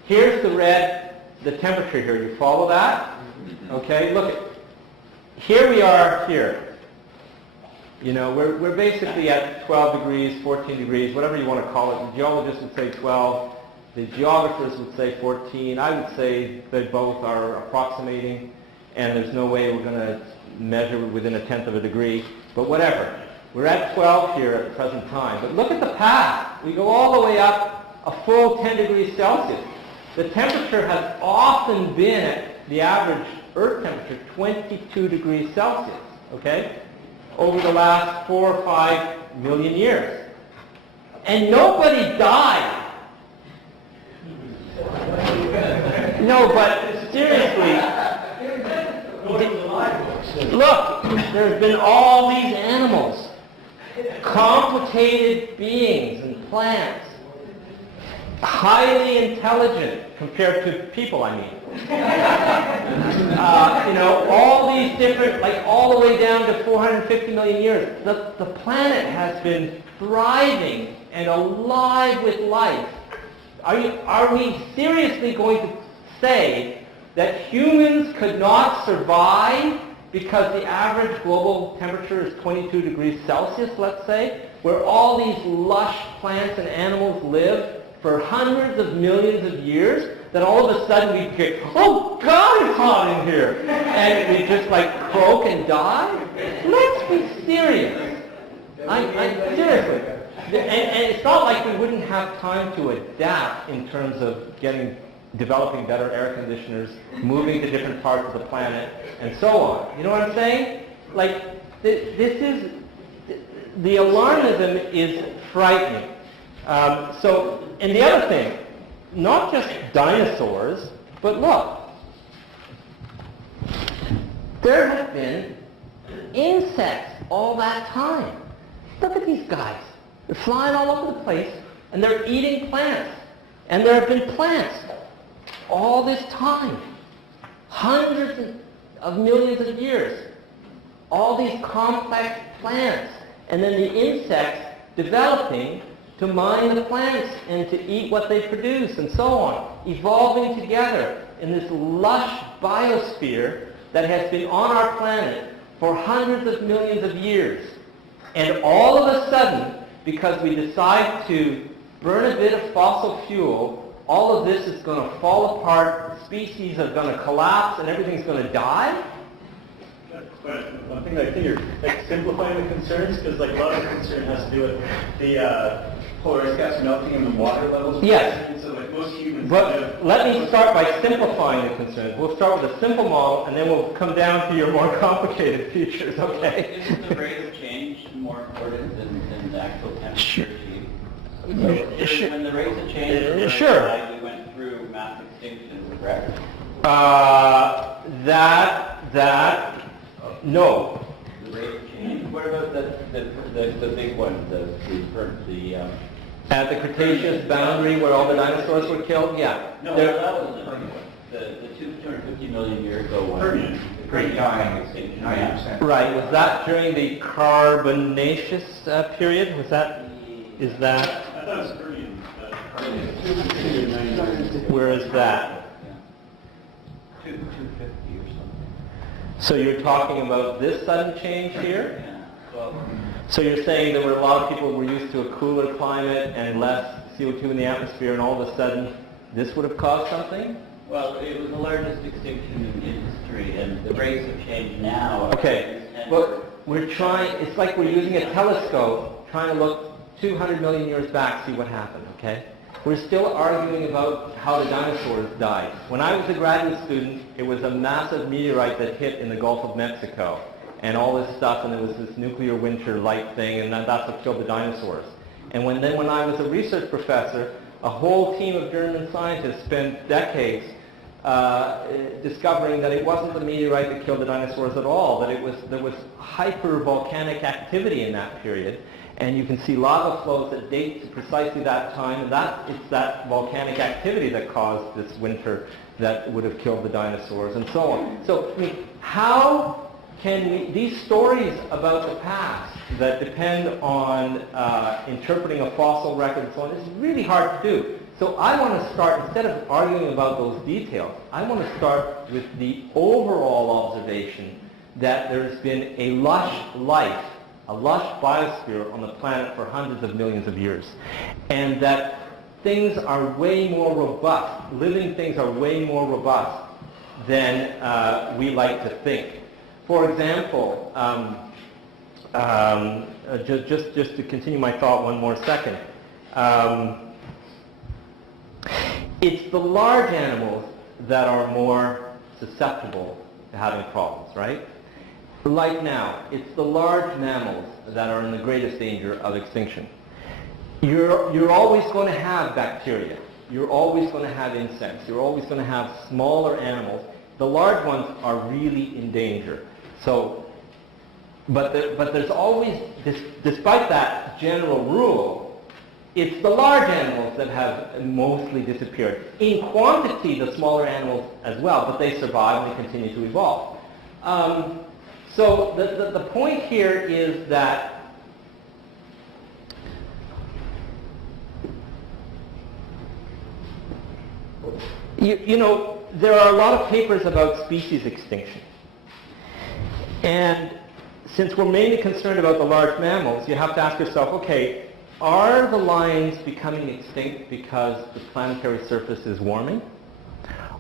Here's the red, the temperature here. You follow that? Okay, look at, here we are here. We're basically at 12 degrees, 14 degrees, whatever you want to call it. The geologists would say 12. The geographers would say 14. I would say they both are approximating, and there's no way we're going to measure within a tenth of a degree. But whatever. We're at 12 here at the present time. But look at the path. We go all the way up a full 10 degrees Celsius. The temperature has often been at the average Earth temperature, 22 degrees Celsius, okay, over the last 4 or 5 million years. And nobody died. No, but seriously, look, there's been all these animals, complicated beings and plants, highly intelligent compared to people, I mean. All these different, like all the way down to 450 million years. The planet has been thriving and alive with life. Are we seriously going to say that humans could not survive because the average global temperature is 22 degrees Celsius, let's say, where all these lush plants and animals live for hundreds of millions of years, that all of a sudden we get, oh God, it's hot in here, and we just like croak and die? Let's be serious. Seriously. And it's not like we wouldn't have time to adapt in terms of developing better air conditioners, moving to different parts of the planet, and so on. You know what I'm saying? Like, this is, the alarmism is frightening. And the other thing, not just dinosaurs, but look, there have been insects all that time. Look at these guys. They're flying all over the place, and they're eating plants. And there have been plants all this time, hundreds of millions of years. All these complex plants, and then the insects developing to mine the plants and to eat what they produce, and so on, evolving together in this lush biosphere that has been on our planet for hundreds of millions of years. And all of a sudden, because we decide to burn a bit of fossil fuel, all of this is going to fall apart, species are going to collapse, and everything's going to die? But one thing, I think you're simplifying the concerns, because a lot of the concern has to do with the polar ice caps melting and the water levels. Yes. So most humans But let me start by simplifying the concerns. We'll start with a simple model, and then we'll come down to your more complicated features, okay? Isn't the rate of change more important than the actual temperature achieved? So when the rates of change were Sure. high, we went through mass extinction, correct? No. The rate of change. What about the big one, the At the Cretaceous boundary where all the dinosaurs were killed? Yeah. no, There- that wasn't the Permian one. The 250 million year ago one. Permian. The Great Dying Extinction. Yeah. Right. Was that during the Carbonaceous period? Is that? I That's Korean. Where is that? 250 or something. So you're talking about this sudden change here? Yeah. Well, So you're saying there were a lot of people who were used to a cooler climate and less CO2 in the atmosphere, and all of a sudden this would have caused something? well, it was the largest extinction in history, and the rates of change now are... Okay, well, we're trying, it's like we're using a telescope, trying to look 200 million years back, see what happened, okay? We're still arguing about how the dinosaurs died. When I was a graduate student, it was a massive meteorite that hit in the Gulf of Mexico, and all this stuff, and there was this nuclear winter light thing, and that's what killed the dinosaurs. And when I was a research professor, a whole team of German scientists spent decades discovering that it wasn't the meteorite that killed the dinosaurs at all, that there was hyper-volcanic activity in that period, and you can see lava flows that date to precisely that time, and it's that volcanic activity that caused this winter that would have killed the dinosaurs, and so on. So, I mean, how can we, these stories about the past that depend on interpreting a fossil record and so on, is really hard to do. So I want to start, instead of arguing about those details, I want to start with the overall observation that there's been a lush life, a lush biosphere on the planet for hundreds of millions of years, and that things are way more robust, living things are way more robust than we like to think. For example, just to continue my thought one more second, it's the large animals that are more susceptible to having problems, right? Like now, it's the large mammals that are in the greatest danger of extinction. You're always going to have bacteria. You're always going to have insects. You're always going to have smaller animals. The large ones are really in danger. So, but there's always, despite that general rule, it's the large animals that have mostly disappeared. In quantity, the smaller animals as well, but they survive and they continue to evolve. So the point here is that you know, there are a lot of papers about species extinction. And since we're mainly concerned about the large mammals, you have to ask yourself, okay, are the lions becoming extinct because the planetary surface is warming?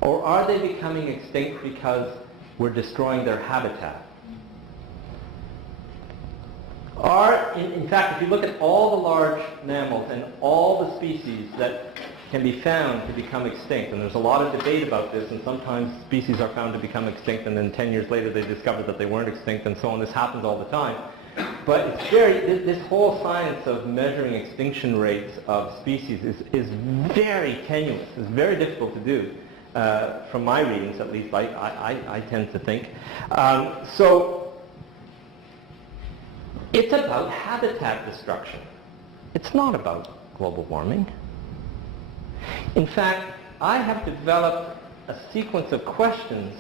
Or are they becoming extinct because we're destroying their habitat? In fact, if you look at all the large mammals and all the species that can be found to become extinct, and there's a lot of debate about this, and sometimes species are found to become extinct and then 10 years later they discover that they weren't extinct and so on. This happens all the time. But it's this whole science of measuring extinction rates of species is very tenuous. It's very difficult to do. From my readings, at least, I tend to think. So it's about habitat destruction. It's not about global warming. In fact, I have developed a sequence of questions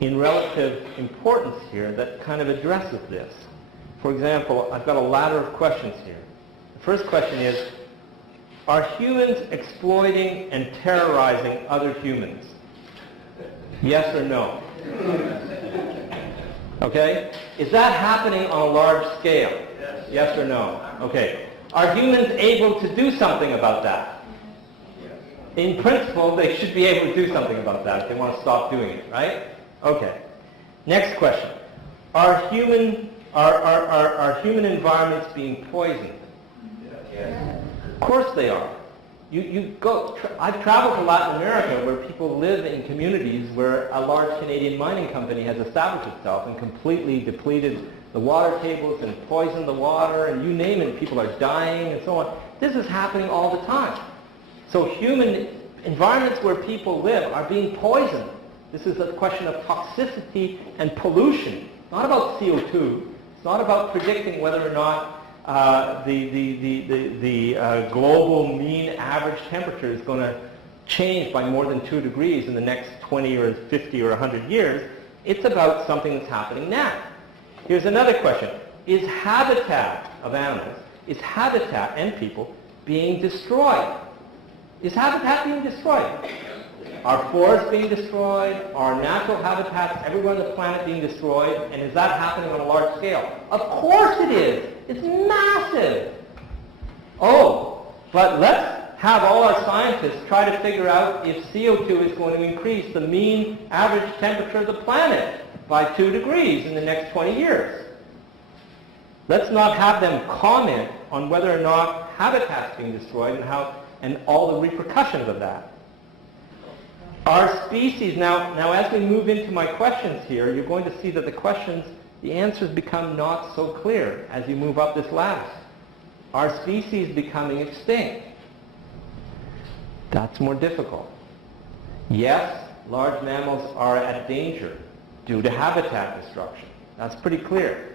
in relative importance here that kind of addresses this. For example, I've got a ladder of questions here. The first question is, are humans exploiting and terrorizing other humans? Yes or no? Okay? Is that happening on a large scale? Yes or no? Okay. Are humans able to do something about that? In principle, they should be able to do something about that if they want to stop doing it, right? Okay. Next question. Are human environments being poisoned? Yes. Of course they are. I've traveled to Latin America where people live in communities where a large Canadian mining company has established itself and completely depleted the water tables and poisoned the water, and you name it, people are dying and so on. This is happening all the time. So human environments where people live are being poisoned. This is a question of toxicity and pollution. It's not about CO2. It's not about predicting whether or not the global mean average temperature is going to change by more than 2 degrees in the next 20 or 50 or 100 years. It's about something that's happening now. Here's another question. Is habitat of animals, is habitat and people being destroyed? Is habitat being destroyed? Are forests being destroyed? Are natural habitats everywhere on the planet being destroyed? And is that happening on a large scale? Of course it is. It's massive. Oh, but let's have all our scientists try to figure out if CO2 is going to increase the mean average temperature of the planet by 2 degrees in the next 20 years. Let's not have them comment on whether or not habitat's being destroyed and all the repercussions of that. Our species, now as we move into my questions here, you're going to see that the answers become not so clear as you move up this ladder. Our species becoming extinct. That's more difficult. Yes, large mammals are at danger due to habitat destruction. That's pretty clear.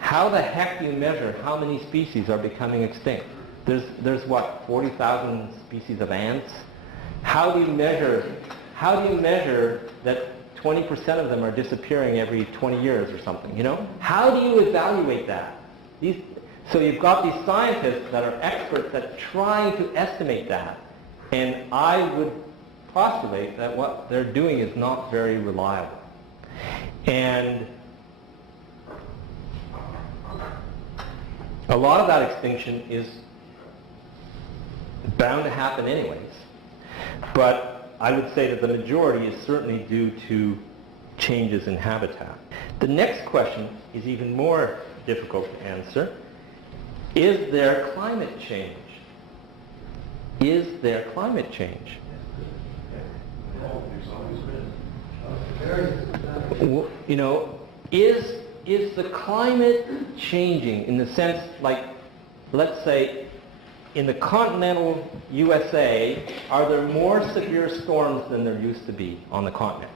How the heck do you measure how many species are becoming extinct? There's what, 40,000 species of ants? How do you measure that 20% of them are disappearing every 20 years or something, you know? How do you evaluate that? So you've got these scientists that are experts at trying to estimate that. And I would postulate that what they're doing is not very reliable. And a lot of that extinction is bound to happen anyways. But I would say that the majority is certainly due to changes in habitat. The next question is even more difficult to answer. Is there climate change? Is there climate change? You know, is the climate changing in the sense, like, let's say, in the continental USA, are there more severe storms than there used to be on the continent?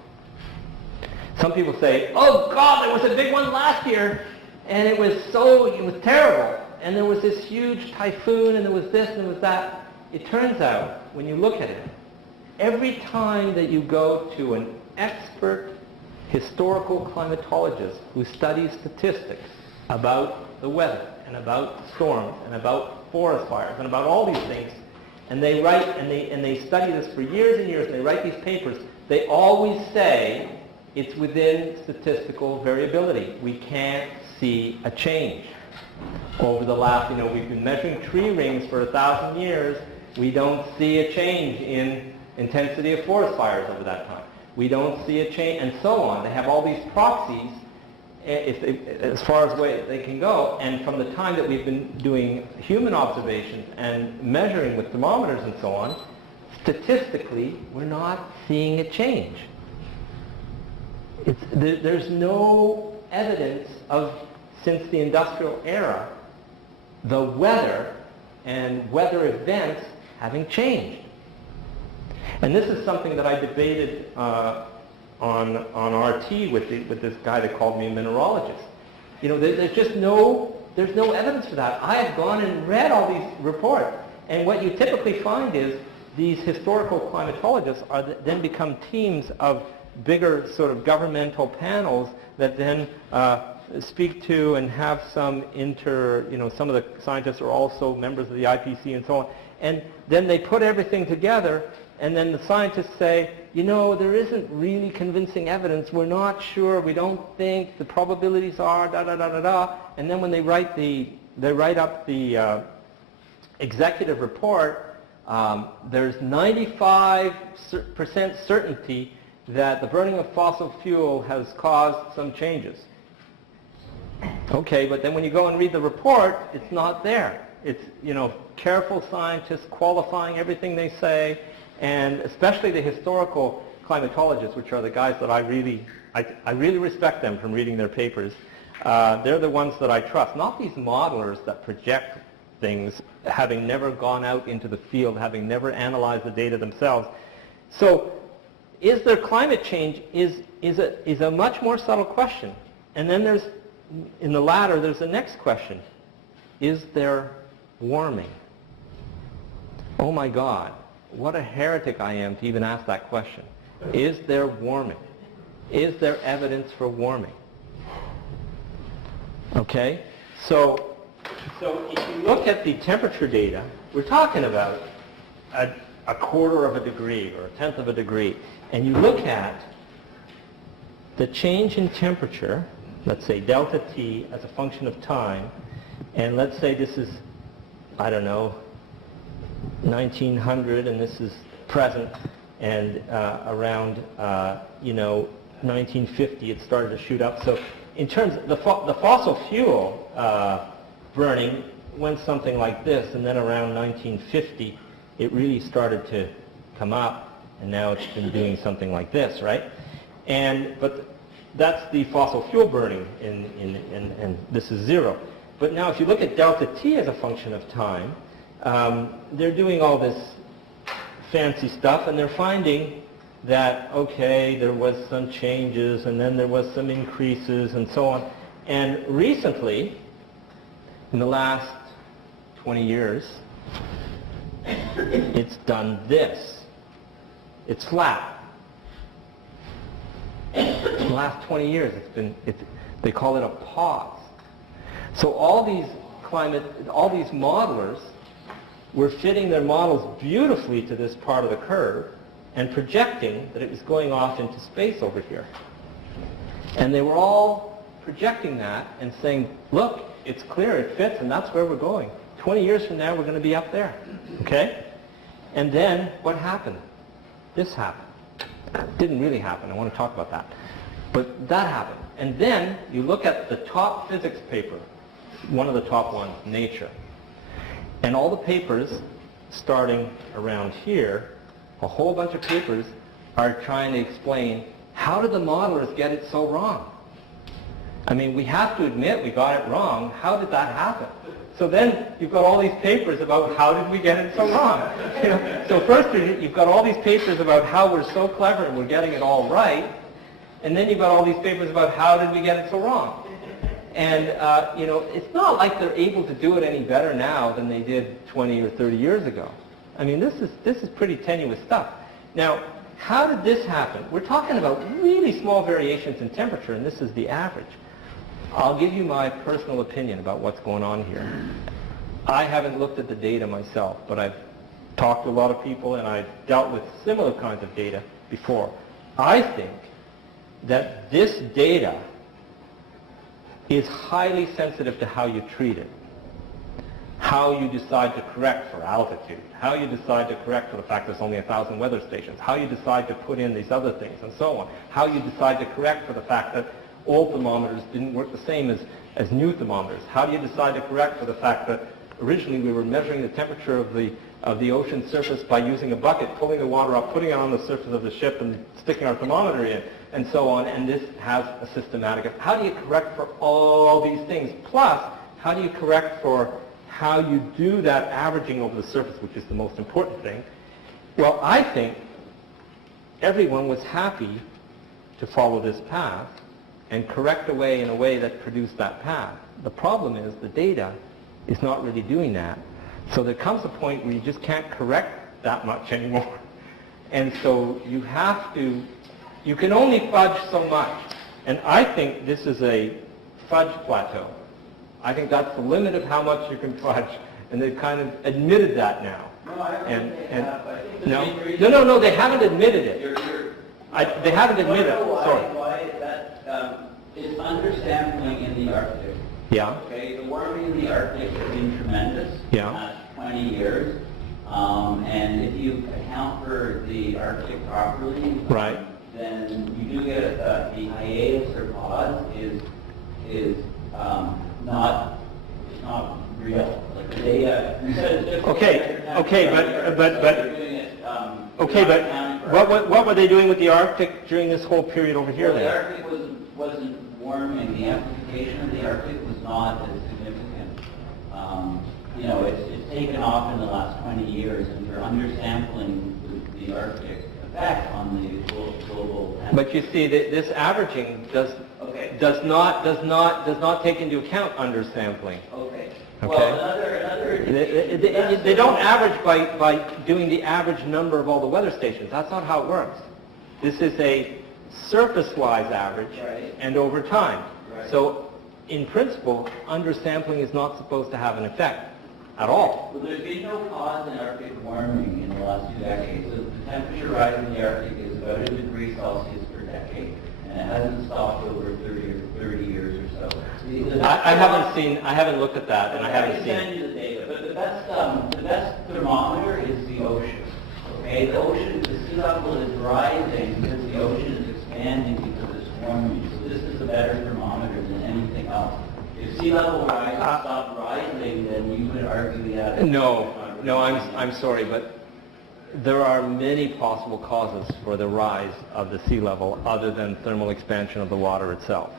Some people say, oh God, there was a big one last year, and it was terrible. And there was this huge typhoon, and there was this, and there was that. It turns out, when you look at it, every time that you go to an expert historical climatologist who studies statistics about the weather, and about storms, and about forest fires, and about all these things, and they write, and they study this for years and years, and they write these papers, they always say it's within statistical variability. We can't see a change. Over the last, we've been measuring tree rings for 1,000 years. We don't see a change in intensity of forest fires over that time. We don't see a change, and so on. They have all these proxies as far as they can go. And from the time that we've been doing human observations and measuring with thermometers and so on, statistically, we're not seeing a change. There's no evidence of, since the industrial era, the weather and weather events having changed. And this is something that I debated on RT with this guy that called me a mineralogist. There's no evidence for that. I have gone and read all these reports, and what you typically find is these historical climatologists then become teams of bigger sort of governmental panels that then speak to and have some some of the scientists are also members of the IPC and so on. And then they put everything together, and then the scientists say, there isn't really convincing evidence. We're not sure. We don't think. The probabilities are da-da-da-da-da. And then when they write up the executive report, there's 95% certainty that the burning of fossil fuel has caused some changes. Okay, but then when you go and read the report, it's not there. It's, careful scientists qualifying everything they say, and especially the historical climatologists, which are the guys that I really respect them from reading their papers. They're the ones that I trust, not these modelers that project things, having never gone out into the field, having never analyzed the data themselves. So, is there climate change is a much more subtle question. And then in the ladder, there's the next question. Is there warming? Oh my God, what a heretic I am to even ask that question. Is there warming? Is there evidence for warming? Okay, so So if you look at the temperature data, we're talking about a quarter of a degree or a tenth of a degree. And you look at the change in temperature, let's say delta T as a function of time, and let's say this is, I don't know, 1900 and this is present, and around, 1950 it started to shoot up. So in terms of the fossil fuel burning went something like this, and then around 1950 it really started to come up, and now it's been doing something like this, right? But that's the fossil fuel burning, and this is zero. But now if you look at delta T as a function of time, they're doing all this fancy stuff, and they're finding that, okay, there was some changes, and then there was some increases, and so on. And recently, in the last 20 years, it's done this. It's flat. In the last 20 years, they call it a pause. So all these modelers were fitting their models beautifully to this part of the curve and projecting that it was going off into space over here. And they were all projecting that and saying, look, it's clear, it fits, and that's where we're going. 20 years from now, we're going to be up there. Okay? And then what happened? This happened. It didn't really happen. I want to talk about that. But that happened. And then you look at the top physics paper, one of the top ones, Nature. And all the papers, starting around here, a whole bunch of papers are trying to explain, how did the modelers get it so wrong? I mean, we have to admit we got it wrong. How did that happen? So then you've got all these papers about how did we get it so wrong? So first you've got all these papers about how we're so clever and we're getting it all right, and then you've got all these papers about how did we get it so wrong? And it's not like they're able to do it any better now than they did 20 or 30 years ago. I mean, this is pretty tenuous stuff. Now, how did this happen? We're talking about really small variations in temperature, and this is the average. I'll give you my personal opinion about what's going on here. I haven't looked at the data myself, but I've talked to a lot of people, and I've dealt with similar kinds of data before. I think that this data is highly sensitive to how you treat it, how you decide to correct for altitude, how you decide to correct for the fact there's only 1,000 weather stations, how you decide to put in these other things, and so on, how you decide to correct for the fact that old thermometers didn't work the same as new thermometers, how do you decide to correct for the fact that originally we were measuring the temperature of the ocean surface by using a bucket, pulling the water up, putting it on the surface of the ship, and sticking our thermometer in, and so on, and this has a systematic. How do you correct for all these things? Plus, how do you correct for how you do that averaging over the surface, which is the most important thing? Well, I think everyone was happy to follow this path and correct away in a way that produced that path. The problem is the data is not really doing that. So there comes a point where you just can't correct that much anymore. And so you can only fudge so much. And I think this is a fudge plateau. I think that's the limit of how much you can fudge. And they've kind of admitted that now. No, I don't think they have. I think the main reason No, they haven't admitted it. They haven't admitted it. Sorry. Why that is undersampling in the Arctic. Yeah. Okay, the warming in the Arctic has been tremendous. Yeah. In the last 20 years. And if you account for the Arctic properly, Right. then you do get the hiatus or pause is not real. Like the data. You said it's difficult. But what were they doing with the Arctic during this whole period over here? Well, the then? Arctic wasn't warming. The amplification of the Arctic was not as significant. It's taken off in the last 20 years, and you're undersampling the Arctic effect on the global. But you see, this averaging does not take into account undersampling. Okay. Okay. Well, another They don't average by doing the average number of all the weather stations. That's not how it works. This is a surface-wise average Right. and over time. Right. So in principle, undersampling is not supposed to have an effect at all. Well, there's been no cause in Arctic warming in the last 2 decades. So the temperature rise in the Arctic is about 1 degree Celsius per decade, and it hasn't stopped over 30 years or so. I haven't looked at that, and I haven't seen I can send it. you the data, but the best thermometer is the ocean. Okay, the ocean, the sea level is rising because the ocean is expanding because it's warming. So this is a better thermometer than anything else. If sea level rise stopped rising, then you would argue that. No, I'm sorry, but there are many possible causes for the rise of the sea level other than thermal expansion of the water itself.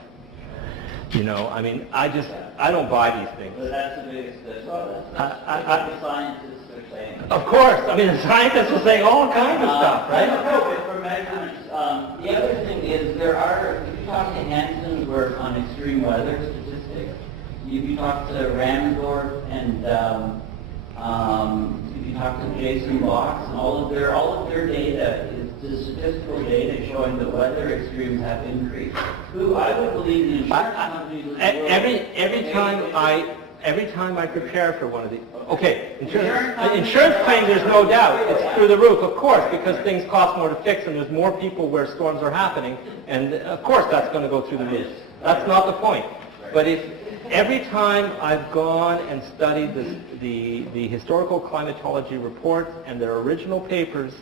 You know, I mean, I don't buy these things. But that's the biggest. That's what the scientists are saying. Of course, I mean, the scientists are saying all kinds of stuff, right? No, but for measurements, the other thing is if you talk to Hansen's work on extreme weather statistics, if you talk to Ramsdorf and if you talk to Jason Box, and all of their data is the statistical data showing that weather extremes have increased. Who I would believe the insurance companies would Every time I prepare for one of these, okay, insurance claims, there's no doubt, it's through the roof, of course, because things cost more to fix and there's more people where storms are happening, and of course that's going to go through the roof. That's not the point. But if every time I've gone and studied the historical climatology reports and their original papers,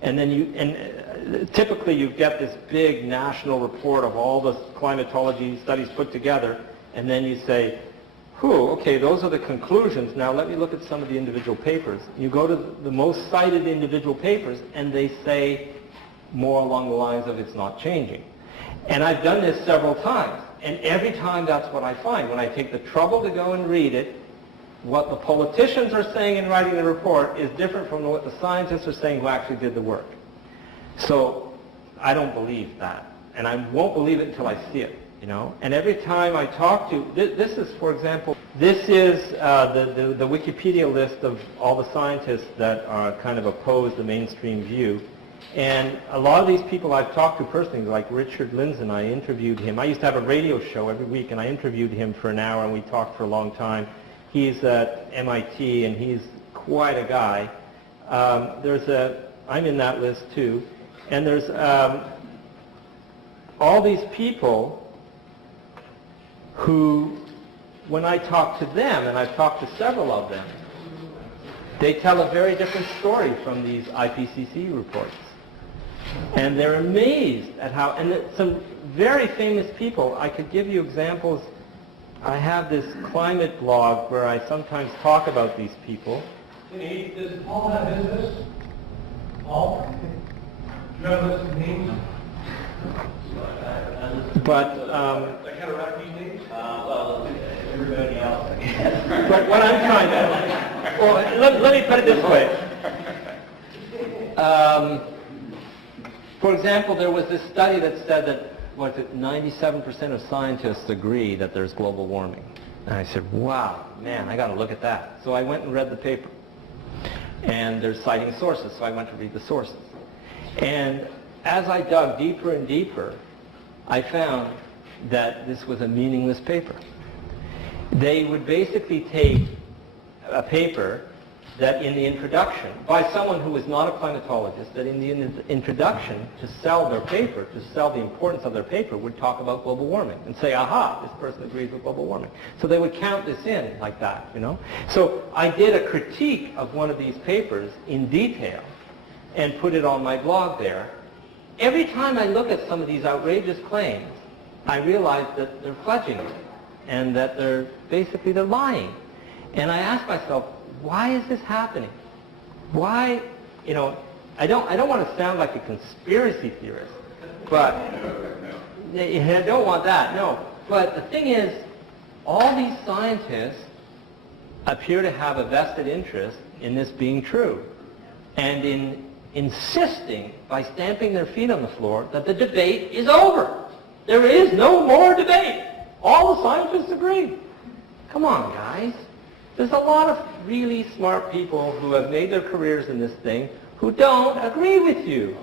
and then typically you get this big national report of all the climatology studies put together, and then you say, okay, those are the conclusions. Now let me look at some of the individual papers. You go to the most cited individual papers, and they say more along the lines of it's not changing. And I've done this several times, and every time that's what I find. When I take the trouble to go and read it, what the politicians are saying in writing the report is different from what the scientists are saying who actually did the work. So I don't believe that, and I won't believe it until I see it. You know, and every time I talk to, this is, for example, this is the Wikipedia list of all the scientists that are kind of oppose the mainstream view. And a lot of these people I've talked to personally, like Richard Lindzen, I interviewed him. I used to have a radio show every week, and I interviewed him for an hour, and we talked for a long time. He's at MIT, and he's quite a guy. I'm in that list too. And there's all these people who, when I talk to them, and I've talked to several of them, they tell a very different story from these IPCC reports. And they're amazed at how, and some very famous people, I could give you examples. I have this climate blog where I sometimes talk about these people. Does Paul have his list? Paul? Do you have a list of names? But Like how to write these names? Well, everybody else, I guess. But what I'm trying to, well, let me put it this way. For example, there was this study that said that, 97% of scientists agree that there's global warming. And I said, wow, man, I got to look at that. So I went and read the paper. And they're citing sources, so I went to read the sources. And as I dug deeper and deeper, I found that this was a meaningless paper. They would basically take a paper that in the introduction, by someone who was not a climatologist, that in the introduction to sell their paper, to sell the importance of their paper, would talk about global warming and say, aha, this person agrees with global warming. So they would count this in like that, you know. So I did a critique of one of these papers in detail and put it on my blog there. Every time I look at some of these outrageous claims, I realize that they're fudging it and that they're lying. And I ask myself, why is this happening? Why, you know, I don't want to sound like a conspiracy theorist, but I don't want that, no. But the thing is, all these scientists appear to have a vested interest in this being true, and in insisting, by stamping their feet on the floor, that the debate is over. There is no more debate. All the scientists agree. Come on, guys. There's a lot of really smart people who have made their careers in this thing who don't agree with you.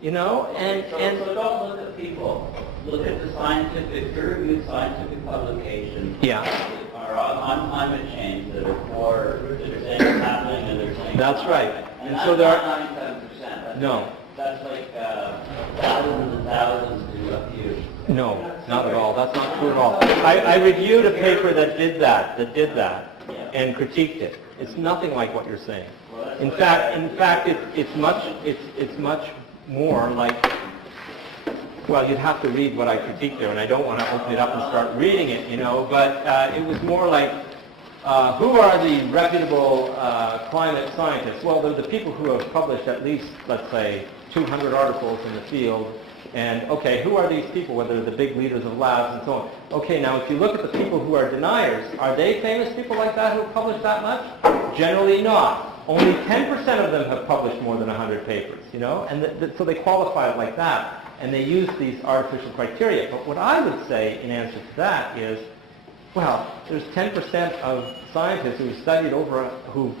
You know, So don't look at people. look at the scientific, peer-reviewed scientific publications. Yeah. Are on climate change that are for, that are saying it's happening and they're saying. That's right. And And that's so there not are, 97%. no. That's like thousands and thousands to a few. No, not at all. That's not true at all. I reviewed a paper that did that, and critiqued it. It's nothing like what you're saying. In fact, it's much more like, well, you'd have to read what I critiqued there, and I don't want to open it up and start reading it, you know, but it was more like, who are the reputable climate scientists? Well, they're the people who have published at least, let's say, 200 articles in the field. And, okay, who are these people, whether they're the big leaders of labs and so on? Okay, now if you look at the people who are deniers, are they famous people like that who have published that much? Generally not. Only 10% of them have published more than 100 papers, you know? And so they qualify it like that, and they use these artificial criteria. But what I would say in answer to that is, well, there's 10% of scientists who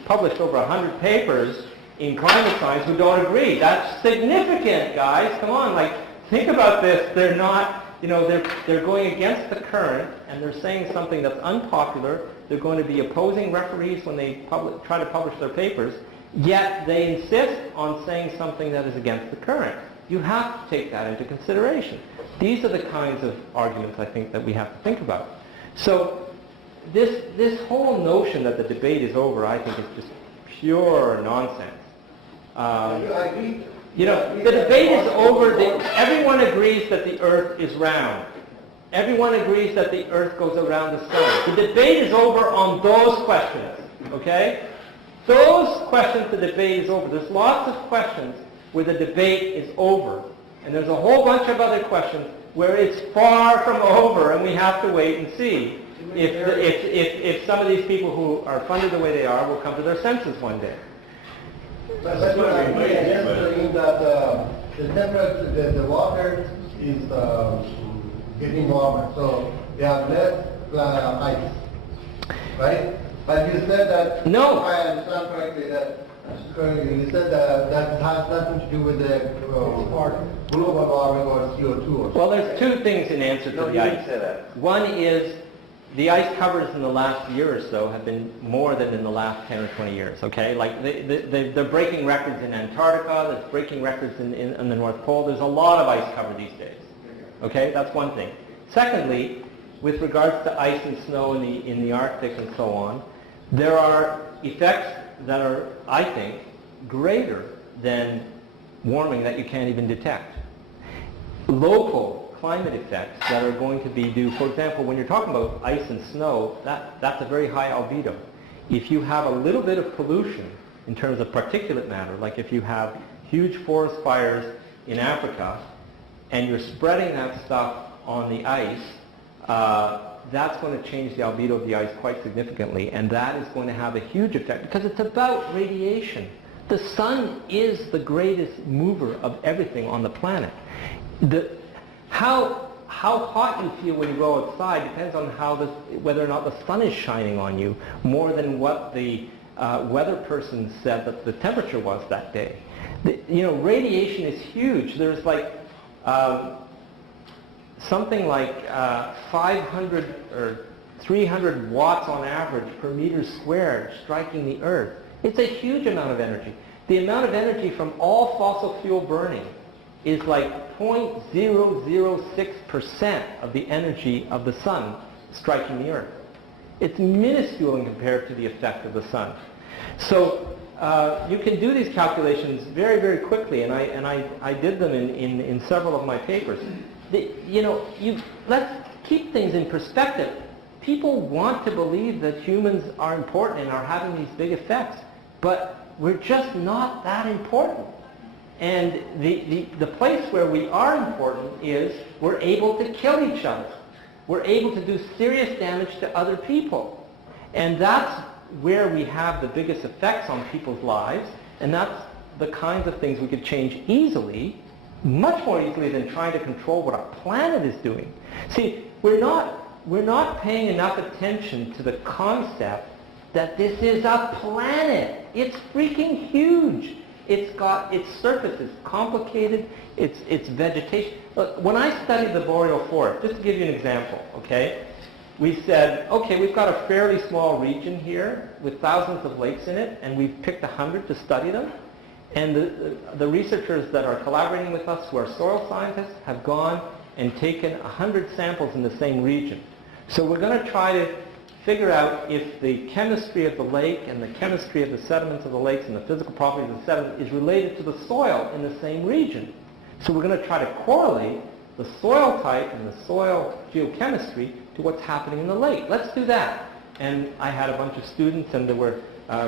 published over 100 papers in climate science who don't agree. That's significant, guys. Come on, like, think about this. They're not, you know, they're going against the current, and they're saying something that's unpopular. They're going to be opposing referees when they try to publish their papers, yet they insist on saying something that is against the current. You have to take that into consideration. These are the kinds of arguments, I think, that we have to think about. So this whole notion that the debate is over, I think, is just pure nonsense. I agree. You know, the debate is over. Everyone agrees that the Earth is round. Everyone agrees that the Earth goes around the sun. The debate is over on those questions, okay? Those questions, the debate is over. There's lots of questions where the debate is over. And there's a whole bunch of other questions where it's far from over, and we have to wait and see if some of these people who are funded the way they are will come to their senses one day. That's what I agree. I guess saying that the temperature, the water is getting warmer, so they have less ice, right? But you said that, no. If I understand correctly, you said that has nothing to do with the global warming or CO2 or Well, there's two things in answer to the ice. say that. One is the ice covers in the last year or so have been more than in the last 10 or 20 years, okay? Like, they're breaking records in Antarctica, they're breaking records in the North Pole. There's a lot of ice cover these days, okay? That's one thing. Secondly, with regards to ice and snow in the Arctic and so on, there are effects that are, I think, greater than warming that you can't even detect. Local climate effects that are going to be due, for example, when you're talking about ice and snow, that's a very high albedo. If you have a little bit of pollution in terms of particulate matter, like if you have huge forest fires in Africa and you're spreading that stuff on the ice, that's going to change the albedo of the ice quite significantly, and that is going to have a huge effect because it's about radiation. The sun is the greatest mover of everything on the planet. How hot you feel when you go outside depends on whether or not the sun is shining on you, more than what the weather person said that the temperature was that day. Radiation is huge. There's like something like 500 or 300 watts on average per meter squared striking the Earth. It's a huge amount of energy. The amount of energy from all fossil fuel burning is like 0.006% of the energy of the sun striking the Earth. It's minuscule in compared to the effect of the sun. So you can do these calculations very, very quickly, and I did them in several of my papers. Let's keep things in perspective. People want to believe that humans are important and are having these big effects, but we're just not that important. And the place where we are important is we're able to kill each other. We're able to do serious damage to other people. And that's where we have the biggest effects on people's lives, and that's the kinds of things we could change easily, much more easily than trying to control what our planet is doing. See, we're not paying enough attention to the concept that this is a planet. It's freaking huge. its surface is complicated, it's vegetation. Look, when I studied the boreal forest, just to give you an example, okay, we said, okay, we've got a fairly small region here with thousands of lakes in it, and we've picked 100 to study them. And the researchers that are collaborating with us, who are soil scientists, have gone and taken 100 samples in the same region. So we're going to try to figure out if the chemistry of the lake and the chemistry of the sediments of the lakes and the physical properties of the sediment is related to the soil in the same region. So we're going to try to correlate the soil type and the soil geochemistry to what's happening in the lake. Let's do that. And I had a bunch of students, and there were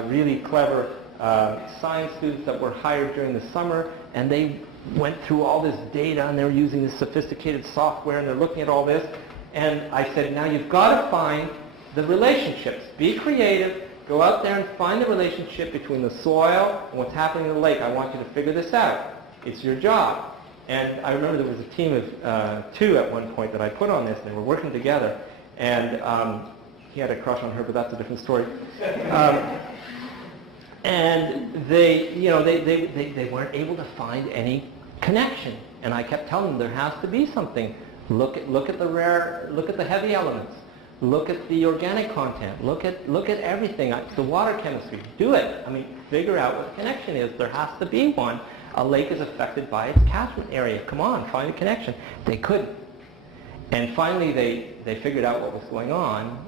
really clever science students that were hired during the summer, and they went through all this data, and they were using this sophisticated software, and they're looking at all this. And I said, now you've got to find the relationships. Be creative. Go out there and find the relationship between the soil and what's happening in the lake. I want you to figure this out. It's your job. And I remember there was a team of 2 at one point that I put on this, and they were working together. And he had a crush on her, but that's a different story. And they weren't able to find any connection. And I kept telling them there has to be something. Look at the heavy elements. Look at the organic content. Look at everything. It's the water chemistry. Do it. I mean, figure out what the connection is. There has to be one. A lake is affected by its catchment area. Come on, find a connection. They couldn't. And finally, they figured out what was going on.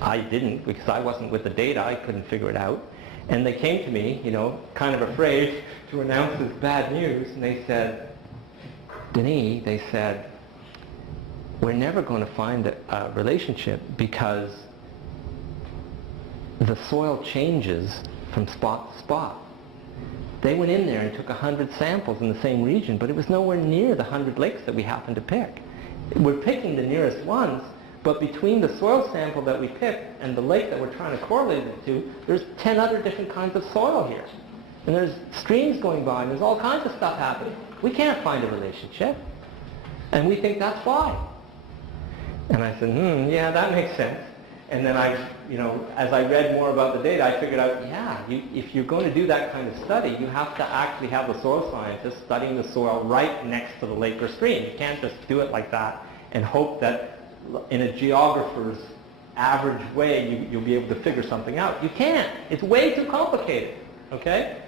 I didn't, because I wasn't with the data. I couldn't figure it out. And they came to me, kind of afraid to announce this bad news. And they said, Denis, they said, we're never going to find a relationship because the soil changes from spot to spot. They went in there and took 100 samples in the same region, but it was nowhere near the 100 lakes that we happened to pick. We're picking the nearest ones, but between the soil sample that we picked and the lake that we're trying to correlate it to, there's 10 other different kinds of soil here. And there's streams going by, and there's all kinds of stuff happening. We can't find a relationship. And we think that's why. And I said, yeah, that makes sense. And then as I read more about the data, I figured out, if you're going to do that kind of study, you have to actually have the soil scientists studying the soil right next to the lake or stream. You can't just do it like that and hope that in a geographer's average way you'll be able to figure something out. You can't. It's way too complicated. Okay?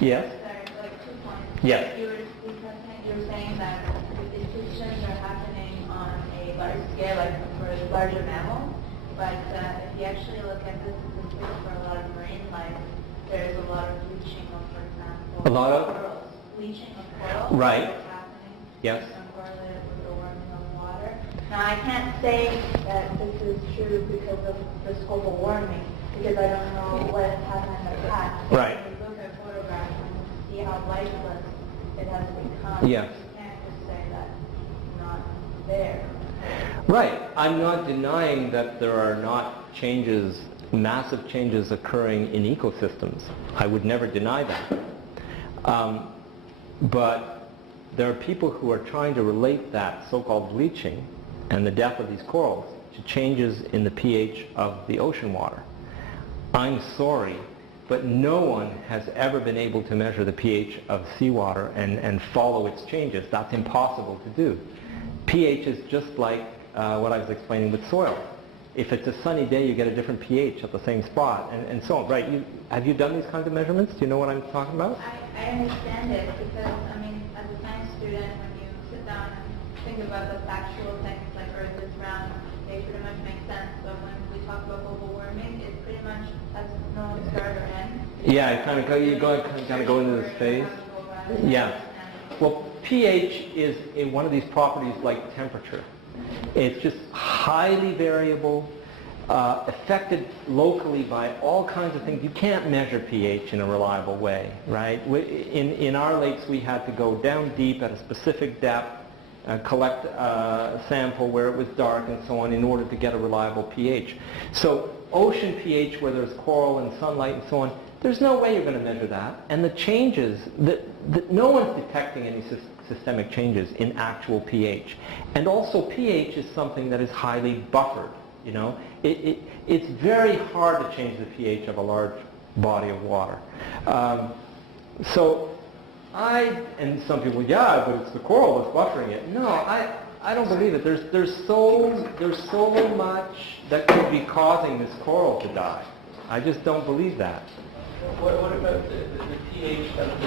Yes? Sorry, like 2 points. Yes. You were saying that the decisions are happening on a large scale, like for larger mammals. But if you actually look at this statistic for a lot of marine life, there's a lot of bleaching of, for example, A lot of? corals. Bleaching of coral. Right. That's happening. Yes. It's correlated with the warming of water. Now, I can't say that this is true because of the scope of warming, because I don't know what has happened in the past. Right. If you look at photographs and see how lifeless it has become, Yes. you can't just say that it's not there. Right. I'm not denying that there are not changes, massive changes occurring in ecosystems. I would never deny that. But there are people who are trying to relate that so-called bleaching and the death of these corals to changes in the pH of the ocean water. I'm sorry, but no one has ever been able to measure the pH of seawater and follow its changes. That's impossible to do. pH is just like what I was explaining with soil. If it's a sunny day, you get a different pH at the same spot, and so on. Right? Have you done these kinds of measurements? Do you know what I'm talking about? I understand it because, I mean, as a science student, when you sit down and think about the factual things like Earth is round, they pretty much make sense. But when we talk about global warming, it pretty much has no start or end. Yeah, kind of go into this phase. Yeah. Well, pH is one of these properties like temperature. It's just highly variable, affected locally by all kinds of things. You can't measure pH in a reliable way, right? In our lakes, we had to go down deep at a specific depth, collect a sample where it was dark and so on in order to get a reliable pH. So ocean pH, where there's coral and sunlight and so on, there's no way you're going to measure that. And the changes, that no one's detecting any systemic changes in actual pH. And also pH is something that is highly buffered. It's very hard to change the pH of a large body of water. So and some people, yeah, but it's the coral that's buffering it. No, I don't believe it. There's so much that could be causing this coral to die. I just don't believe that. What about the pH of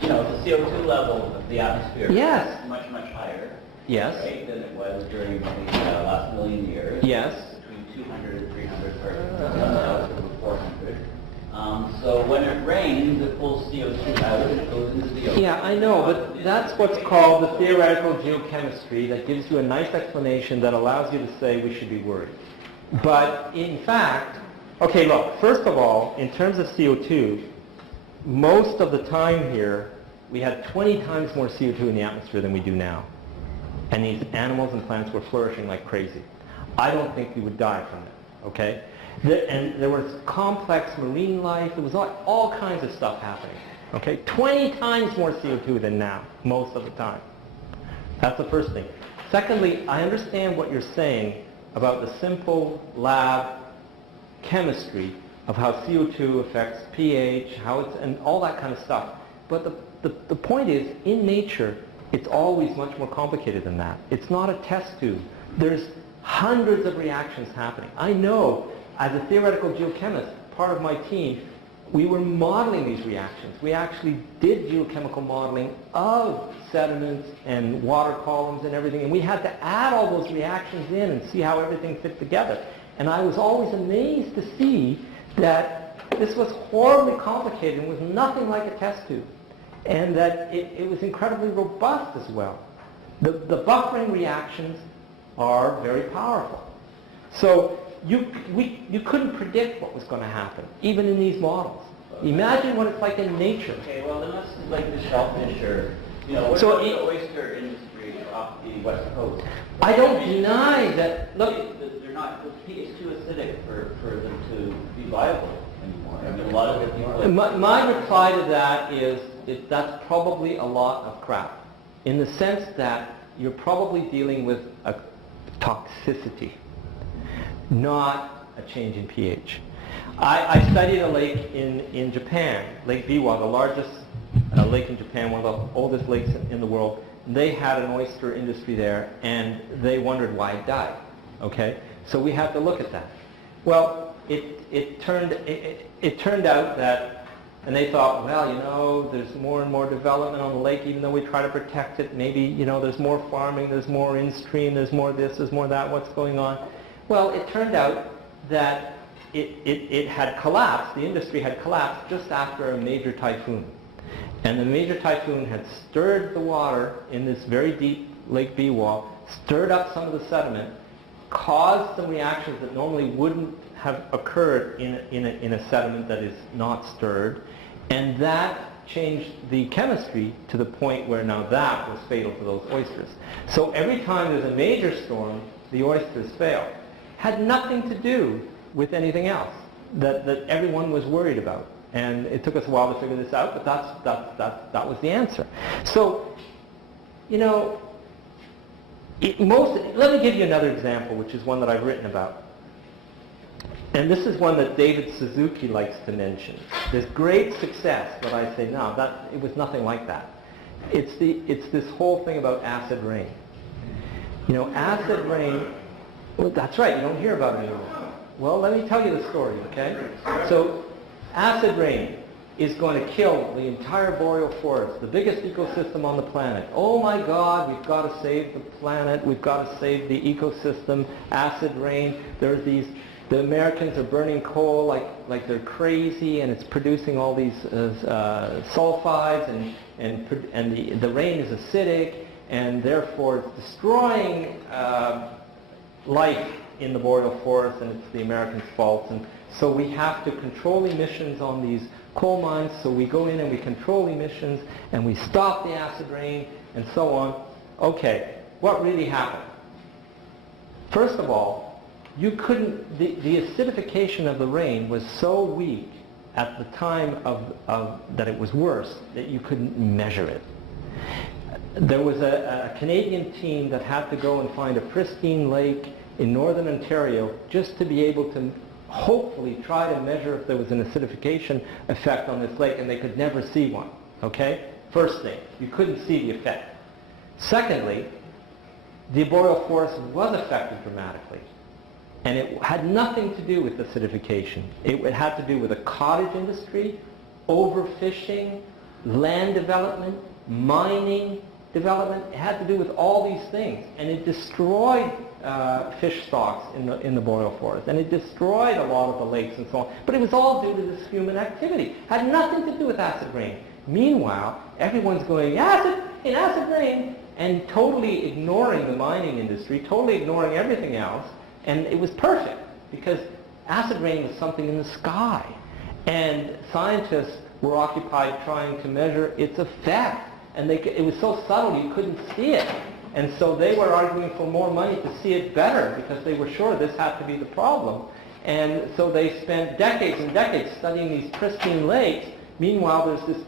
the CO2 level of the atmosphere? Yes. Is much, much higher. Yes. Right, than it was during the last million years. Yes. Between 200 and 300 parts now it's over 400. So when it rains, it pulls CO2 out and it goes into the ocean. Yeah, I know, but that's what's called the theoretical geochemistry that gives you a nice explanation that allows you to say we should be worried. But in fact, okay, look, first of all, in terms of CO2, most of the time here, we had 20 times more CO2 in the atmosphere than we do now. And these animals and plants were flourishing like crazy. I don't think we would die from it, okay? And there was complex marine life. There was all kinds of stuff happening, okay? 20 times more CO2 than now, most of the time. That's the first thing. Secondly, I understand what you're saying about the simple lab chemistry of how CO2 affects pH, and all that kind of stuff. But the point is, in nature, it's always much more complicated than that. It's not a test tube. There's hundreds of reactions happening. I know, as a theoretical geochemist, part of my team, we were modeling these reactions. We actually did geochemical modeling of sediments and water columns and everything, and we had to add all those reactions in and see how everything fit together. And I was always amazed to see that this was horribly complicated and was nothing like a test tube, and that it was incredibly robust as well. The buffering reactions are very powerful. So you couldn't predict what was going to happen, even in these models. Imagine what it's like in nature. Okay, well, then this is like the shellfish or, what So about the oyster industry off the west coast? I don't deny that. Look, They're not, the pH is too acidic for them to be viable anymore. I mean, a lot of the people... my reply to that is that's probably a lot of crap, in the sense that you're probably dealing with a toxicity, not a change in pH. I studied a lake in Japan, Lake Biwa, the largest lake in Japan, one of the oldest lakes in the world. They had an oyster industry there, and they wondered why it died. Okay, so we have to look at that. Well, it turned out that, and they thought, well, there's more and more development on the lake, even though we try to protect it. Maybe, there's more farming, there's more in-stream, there's more this, there's more that. What's going on? Well, it turned out that it had collapsed. The industry had collapsed just after a major typhoon. And the major typhoon had stirred the water in this very deep Lake Biwa, stirred up some of the sediment, caused some reactions that normally wouldn't have occurred in a sediment that is not stirred, and that changed the chemistry to the point where now that was fatal to those oysters. So every time there's a major storm, the oysters fail. Had nothing to do with anything else that everyone was worried about. And it took us a while to figure this out, but that was the answer. So, let me give you another example, which is one that I've written about. And this is one that David Suzuki likes to mention. There's great success, but I say, no, it was nothing like that. It's this whole thing about acid rain. Acid rain, well, that's right, you don't hear about it anymore. Well, let me tell you the story, okay? So, acid rain is going to kill the entire boreal forest, the biggest ecosystem on the planet. Oh my God, we've got to save the planet, we've got to save the ecosystem, acid rain. The Americans are burning coal like they're crazy, and it's producing all these sulfides, and the rain is acidic, and therefore it's destroying life in the boreal forest, and it's the Americans' fault. And so we have to control emissions on these coal mines, so we go in and we control emissions, and we stop the acid rain, and so on. Okay, what really happened? First of all, the acidification of the rain was so weak at the time that it was worse that you couldn't measure it. There was a Canadian team that had to go and find a pristine lake in northern Ontario just to be able to hopefully try to measure if there was an acidification effect on this lake, and they could never see one. Okay? First thing, you couldn't see the effect. Secondly, the arboreal forest was affected dramatically. And it had nothing to do with acidification. It had to do with a cottage industry, overfishing, land development, mining development. It had to do with all these things. And it destroyed fish stocks in the boreal forest. And it destroyed a lot of the lakes and so on. But it was all due to this human activity. It had nothing to do with acid rain. Meanwhile, everyone's going, acid rain, and totally ignoring the mining industry, totally ignoring everything else. And it was perfect, because acid rain was something in the sky. And scientists were occupied trying to measure its effect. And it was so subtle you couldn't see it. And so they were arguing for more money to see it better, because they were sure this had to be the problem. And so they spent decades and decades studying these pristine lakes. Meanwhile, there's this,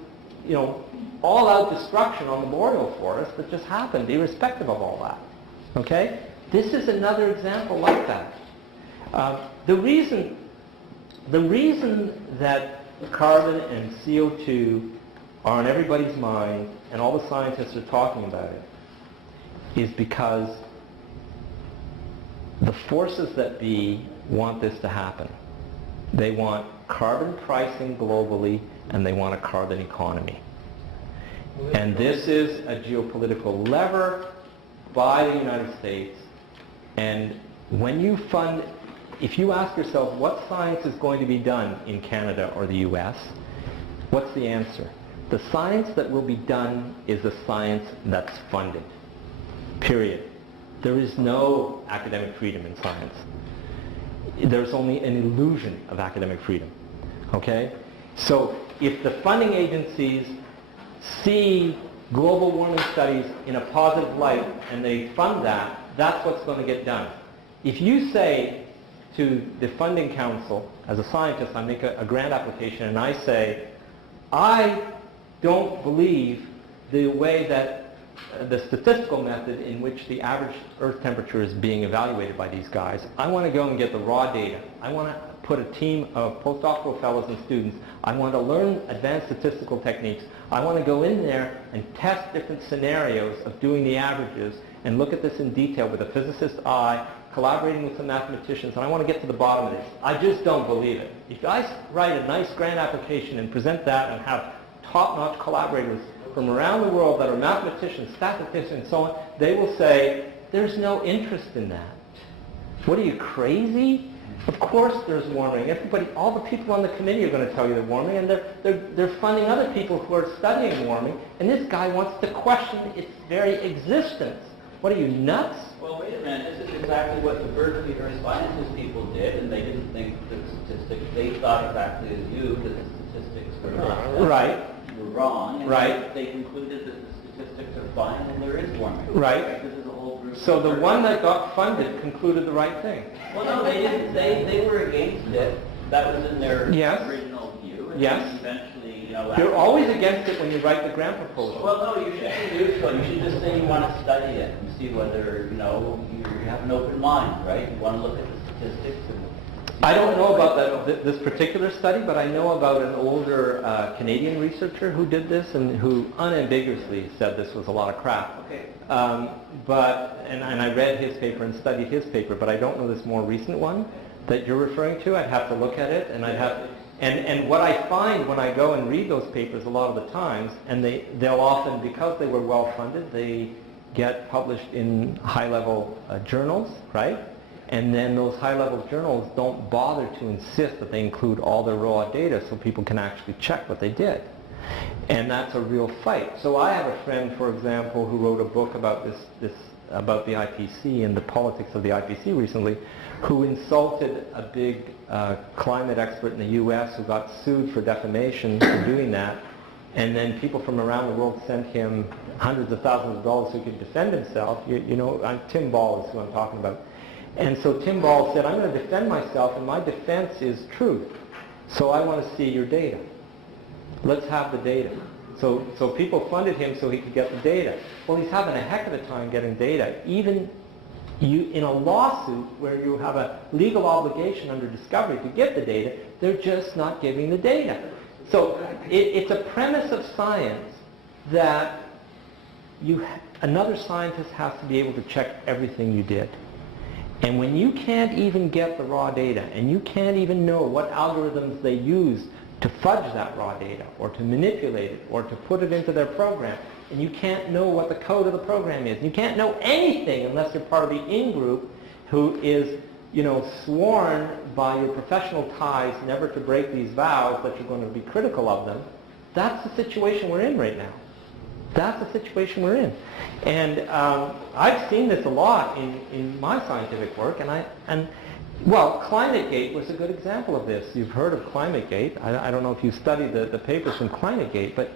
all-out destruction on the boreal forest that just happened, irrespective of all that. Okay? This is another example like that. The reason that carbon and CO2 are on everybody's mind, and all the scientists are talking about it, is because the forces that be want this to happen. They want carbon pricing globally, and they want a carbon economy. And this is a geopolitical lever by the United States. And when you fund, if you ask yourself what science is going to be done in Canada or the US, what's the answer? The science that will be done is the science that's funded. Period. There is no academic freedom in science. There's only an illusion of academic freedom. Okay? So if the funding agencies see global warming studies in a positive light and they fund that, that's what's going to get done. If you say to the funding council, as a scientist, I make a grant application and I say, I don't believe the way that the statistical method in which the average Earth temperature is being evaluated by these guys, I want to go and get the raw data. I want to put a team of postdoctoral fellows and students. I want to learn advanced statistical techniques. I want to go in there and test different scenarios of doing the averages and look at this in detail with a physicist's eye, collaborating with some mathematicians, and I want to get to the bottom of this. I just don't believe it. If I write a nice grant application and present that and have top-notch collaborators from around the world that are mathematicians, statisticians, and so on, they will say, there's no interest in that. What are you, crazy? Of course there's warming. Everybody, all the people on the committee are going to tell you there's warming, and they're funding other people who are studying warming, and this guy wants to question its very existence. What are you, nuts? Well, wait a minute. This is exactly what the Berkeley Earth Sciences people did, and they didn't think the statistics. They thought exactly as you that the statistics were not right. Were wrong. And right. They concluded that the statistics are fine and there is warming. Right. This is a whole group. So the one that got funded concluded the right thing. Well, no, they didn't. They were against it. That was in their original view. And eventually, You're always against it when you write the grant proposal. Well, no, you shouldn't do so. You should just say you want to study it and see whether, you have an open mind, right? You want to look at the statistics. I don't know about this particular study, but I know about an older Canadian researcher who did this and who unambiguously said this was a lot of crap. Okay. And I read his paper and studied his paper, but I don't know this more recent one that you're referring to. I'd have to look at it, and and what I find when I go and read those papers a lot of the times, and they'll often, because they were well funded, they get published in high-level journals, right? And then those high-level journals don't bother to insist that they include all their raw data so people can actually check what they did. And that's a real fight. So I have a friend, for example, who wrote a book about about the IPC and the politics of the IPC recently, who insulted a big climate expert in the U.S. who got sued for defamation for doing that. And then people from around the world sent him hundreds of thousands of dollars so he could defend himself. Tim Ball is who I'm talking about. And so Tim Ball said, I'm going to defend myself, and my defense is truth. So I want to see your data. Let's have the data. So people funded him so he could get the data. Well, he's having a heck of a time getting data, even in a lawsuit where you have a legal obligation under discovery to get the data, they're just not giving the data. So it's a premise of science that another scientist has to be able to check everything you did. And when you can't even get the raw data, and you can't even know what algorithms they use to fudge that raw data, or to manipulate it, or to put it into their program, and you can't know what the code of the program is, you can't know anything unless you're part of the in-group who is, sworn by your professional ties never to break these vows that you're going to be critical of them. That's the situation we're in right now. That's the situation we're in. And I've seen this a lot in my scientific work, well, ClimateGate was a good example of this. You've heard of ClimateGate. I don't know if you studied the papers from ClimateGate, but,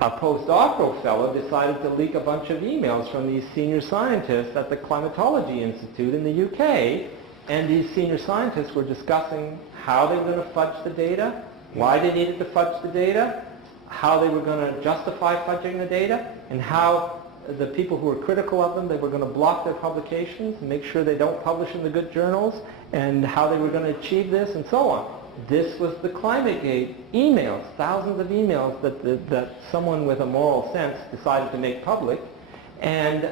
a postdoctoral fellow decided to leak a bunch of emails from these senior scientists at the Climatology Institute in the UK, and these senior scientists were discussing how they were going to fudge the data, why they needed to fudge the data, how they were going to justify fudging the data, and how the people who were critical of them, they were going to block their publications and make sure they don't publish in the good journals, and how they were going to achieve this, and so on. This was the ClimateGate emails, thousands of emails that someone with a moral sense decided to make public, and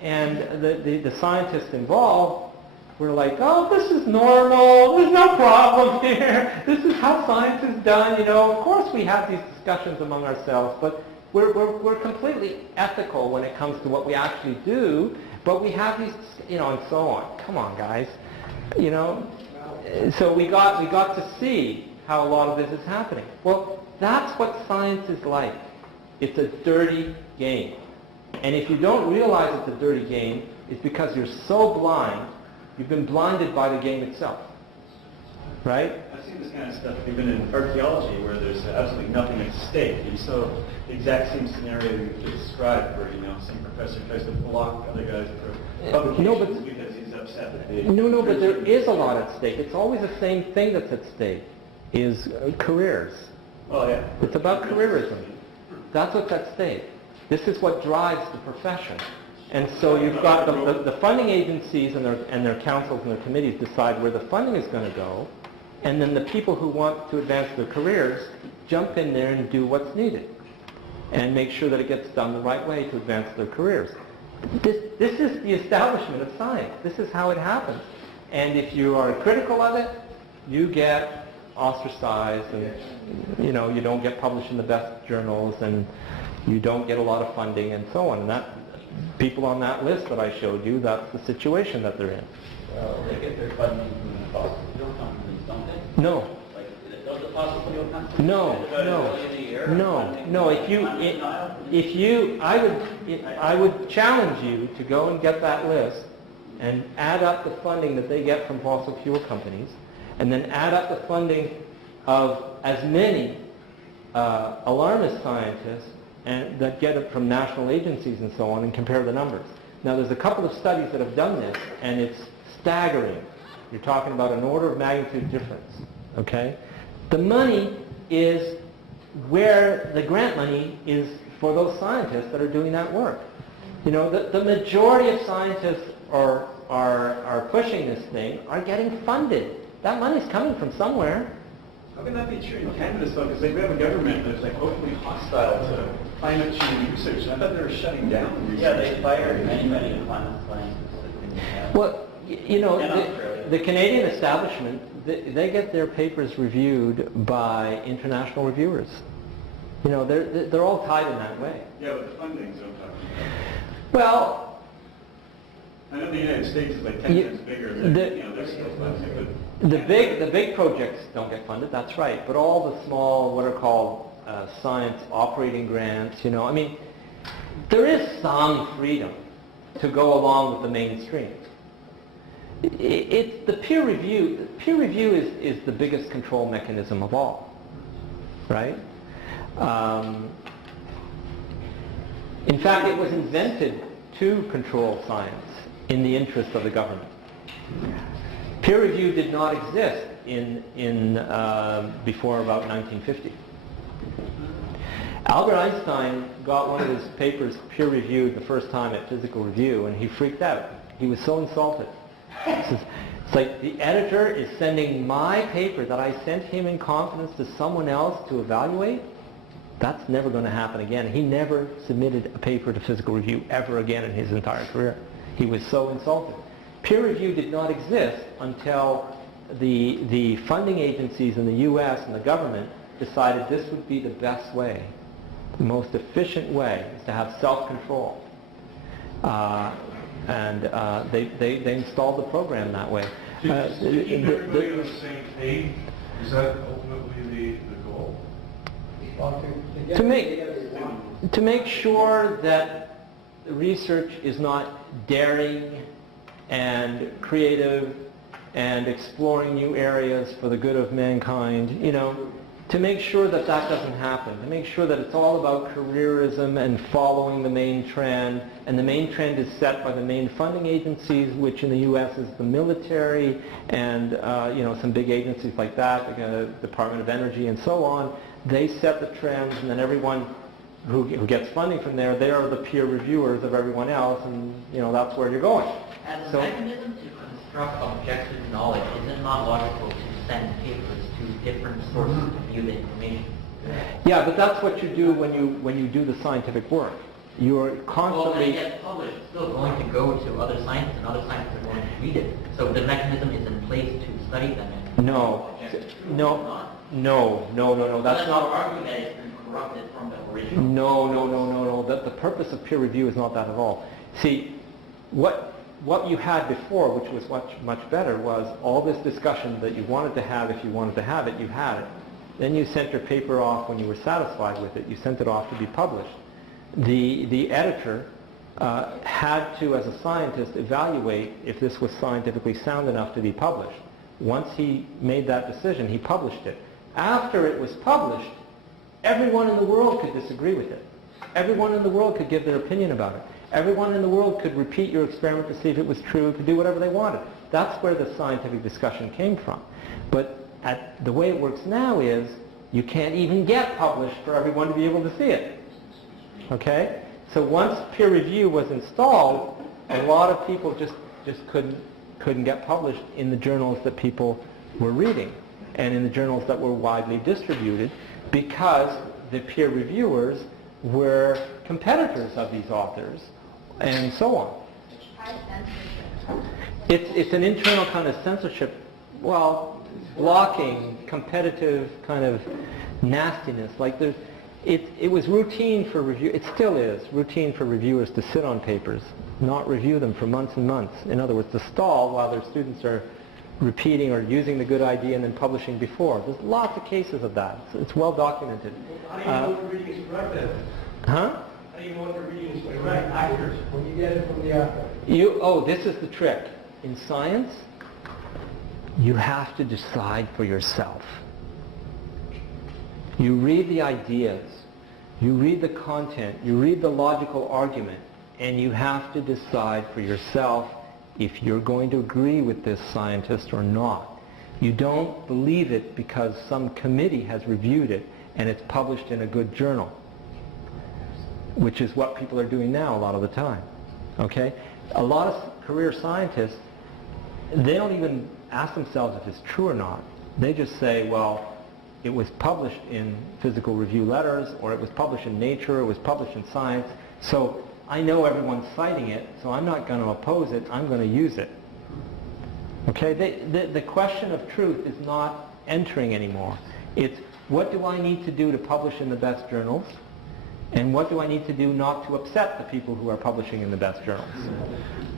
the scientists involved were like, oh, this is normal, there's no problem here, this is how science is done, of course we have these discussions among ourselves, but we're completely ethical when it comes to what we actually do, but we have these, and so on. Come on, guys, So we got to see how a lot of this is happening. Well, that's what science is like. It's a dirty game. And if you don't realize it's a dirty game, it's because you're so blind, you've been blinded by the game itself. Right? I've seen this kind of stuff even in archaeology where there's absolutely nothing at stake. And so the exact same scenario you just described where, some professor tries to block other guys for publications because he's upset that they... No, but there is a lot at stake. It's always the same thing that's at stake, is careers. Oh, yeah. It's about careerism. That's what's at stake. This is what drives the profession. And so you've got the funding agencies and their councils and their committees decide where the funding is going to go, and then the people who want to advance their careers jump in there and do what's needed and make sure that it gets done the right way to advance their careers. This is the establishment of science. This is how it happens. And if you are critical of it, you get ostracized, and you don't get published in the best journals, and you don't get a lot of funding, and so on. And that people on that list that I showed you, that's the situation that they're in. Well, they get their funding from the fossil fuel companies, don't they? No. Does the fossil fuel companies? No. I would challenge you to go and get that list and add up the funding that they get from fossil fuel companies, and then add up the funding of as many alarmist scientists and that get it from national agencies and so on, and compare the numbers. Now, there's a couple of studies that have done this, and it's staggering. You're talking about an order of magnitude difference, okay? The money is where the grant money is for those scientists that are doing that work. The majority of scientists are pushing this thing are getting funded. That money's coming from somewhere. How can that be true in Canada, though? Because we have a government that's openly hostile to climate change research. And I thought they were shutting down research. Yeah, they fired many climate scientists. Well, the Canadian establishment, they get their papers reviewed by international reviewers. They're all tied in that way. Yeah, but the funding's what I'm talking about. Well, I know the United States is 10 times bigger than, they're still funding, but... The big projects don't get funded, that's right. But all the small, what are called science operating grants, there is some freedom to go along with the mainstream. It's the peer review. Peer review is the biggest control mechanism of all, right? In fact, it was invented to control science in the interest of the government. Peer review did not exist before about 1950. Albert Einstein got one of his papers peer-reviewed the first time at Physical Review, and he freaked out. He was so insulted. It's like the editor is sending my paper that I sent him in confidence to someone else to evaluate. That's never going to happen again. He never submitted a paper to Physical Review ever again in his entire career. He was so insulted. Peer review did not exist until the funding agencies in the U.S. and the government decided this would be the best way. The most efficient way is to have self-control. They installed the program that way. To keep everybody on the same page, is that ultimately the goal? To make sure that the research is not daring and creative and exploring new areas for the good of mankind, you know, to make sure that that doesn't happen, to make sure that it's all about careerism and following the main trend, and the main trend is set by the main funding agencies, which in the U.S. is the military and you know, some big agencies like that, the Department of Energy and so on. They set the trends, and then everyone who gets funding from there, they are the peer reviewers of everyone else, and you know, that's where you're going. As a mechanism to construct objective knowledge, is it not logical to send papers to different sources to view the information? Yeah, but that's what you do when you do the scientific work. You're constantly... Well, when it gets published, it's still going to go to other scientists, and other scientists are going to read it. So the mechanism is in place to study them. No. That's not... arguing that it's been corrupted from the original. No. The purpose of peer review is not that at all. See, what you had before, which was much better, was all this discussion that you wanted to have. If you wanted to have it, you had it. Then you sent your paper off when you were satisfied with it. You sent it off to be published. The editor had to, as a scientist, evaluate if this was scientifically sound enough to be published. Once he made that decision, he published it. After it was published, everyone in the world could disagree with it. Everyone in the world could give their opinion about it. Everyone in the world could repeat your experiment to see if it was true, could do whatever they wanted. That's where the scientific discussion came from. But the way it works now is you can't even get published for everyone to be able to see it. Okay? So once peer review was installed, a lot of people just couldn't get published in the journals that people were reading and in the journals that were widely distributed, because the peer reviewers were competitors of these authors and so on. It's an internal kind of censorship, well, blocking, competitive kind of nastiness. Like it was routine for review, it still is routine for reviewers to sit on papers, not review them for months and months. In other words, to stall while their students are repeating or using the good idea and then publishing before. There's lots of cases of that. It's well documented. How do you know what the reading is correct then? Huh? How do you know what the reading is correct? Actors, when you get it from the author. This is the trick. In science, you have to decide for yourself. You read the ideas, you read the content, you read the logical argument, and you have to decide for yourself if you're going to agree with this scientist or not. You don't believe it because some committee has reviewed it and it's published in a good journal, which is what people are doing now a lot of the time. Okay? A lot of career scientists, they don't even ask themselves if it's true or not. They just say, well, it was published in Physical Review Letters, or it was published in Nature, or it was published in Science, so I know everyone's citing it, so I'm not going to oppose it, I'm going to use it. Okay? The question of truth is not entering anymore. It's, what do I need to do to publish in the best journals? And what do I need to do not to upset the people who are publishing in the best journals?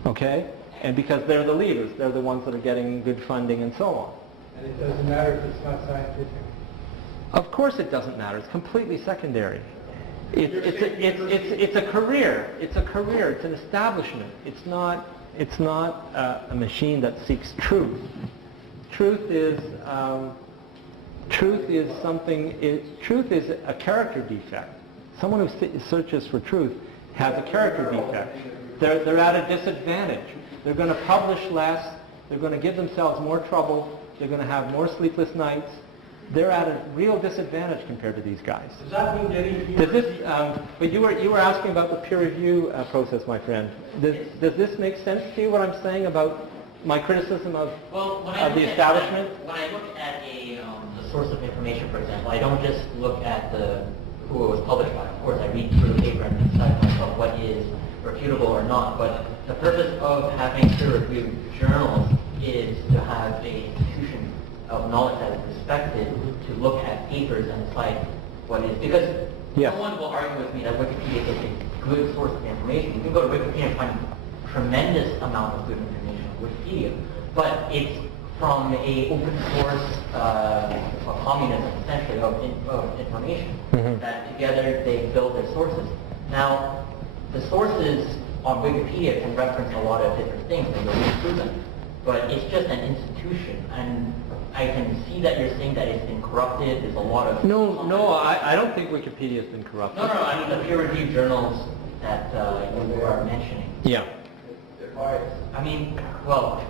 Okay? And because they're the leaders, they're the ones that are getting good funding and so on. And it doesn't matter if it's not scientific. Of course it doesn't matter. It's completely secondary. It's a career. It's a career. It's an establishment. It's not a machine that seeks truth. Truth is something. Truth is a character defect. Someone who searches for truth has a character defect. They're at a disadvantage. They're going to publish less. They're going to give themselves more trouble. They're going to have more sleepless nights. they're at a real disadvantage compared to these guys. Does that mean getting Does this, but you were asking about the peer review process, my friend. Does this make sense to you, what I'm saying about my criticism of, Well, of the establishment? When I look at the source of information, for example, I don't just look at who it was published by. Of course, I read through the paper and decide myself what is refutable or not. But the purpose of having peer-reviewed journals is to have an institution of knowledge that is respected to look at papers and decide what is. Because Yes. no one will argue with me that Wikipedia is a good source of information. You can go to Wikipedia and find a tremendous amount of good information on Wikipedia. But it's from a open source communism, essentially, of information, that together they build their sources. Now, the sources on Wikipedia can reference a lot of different things, and you'll read through them. But it's just an institution, and I can see that you're saying that it's been corrupted. There's a lot of... No, I don't think Wikipedia has been corrupted. No, I mean the peer-reviewed journals that you are mentioning. Yeah. I mean, well,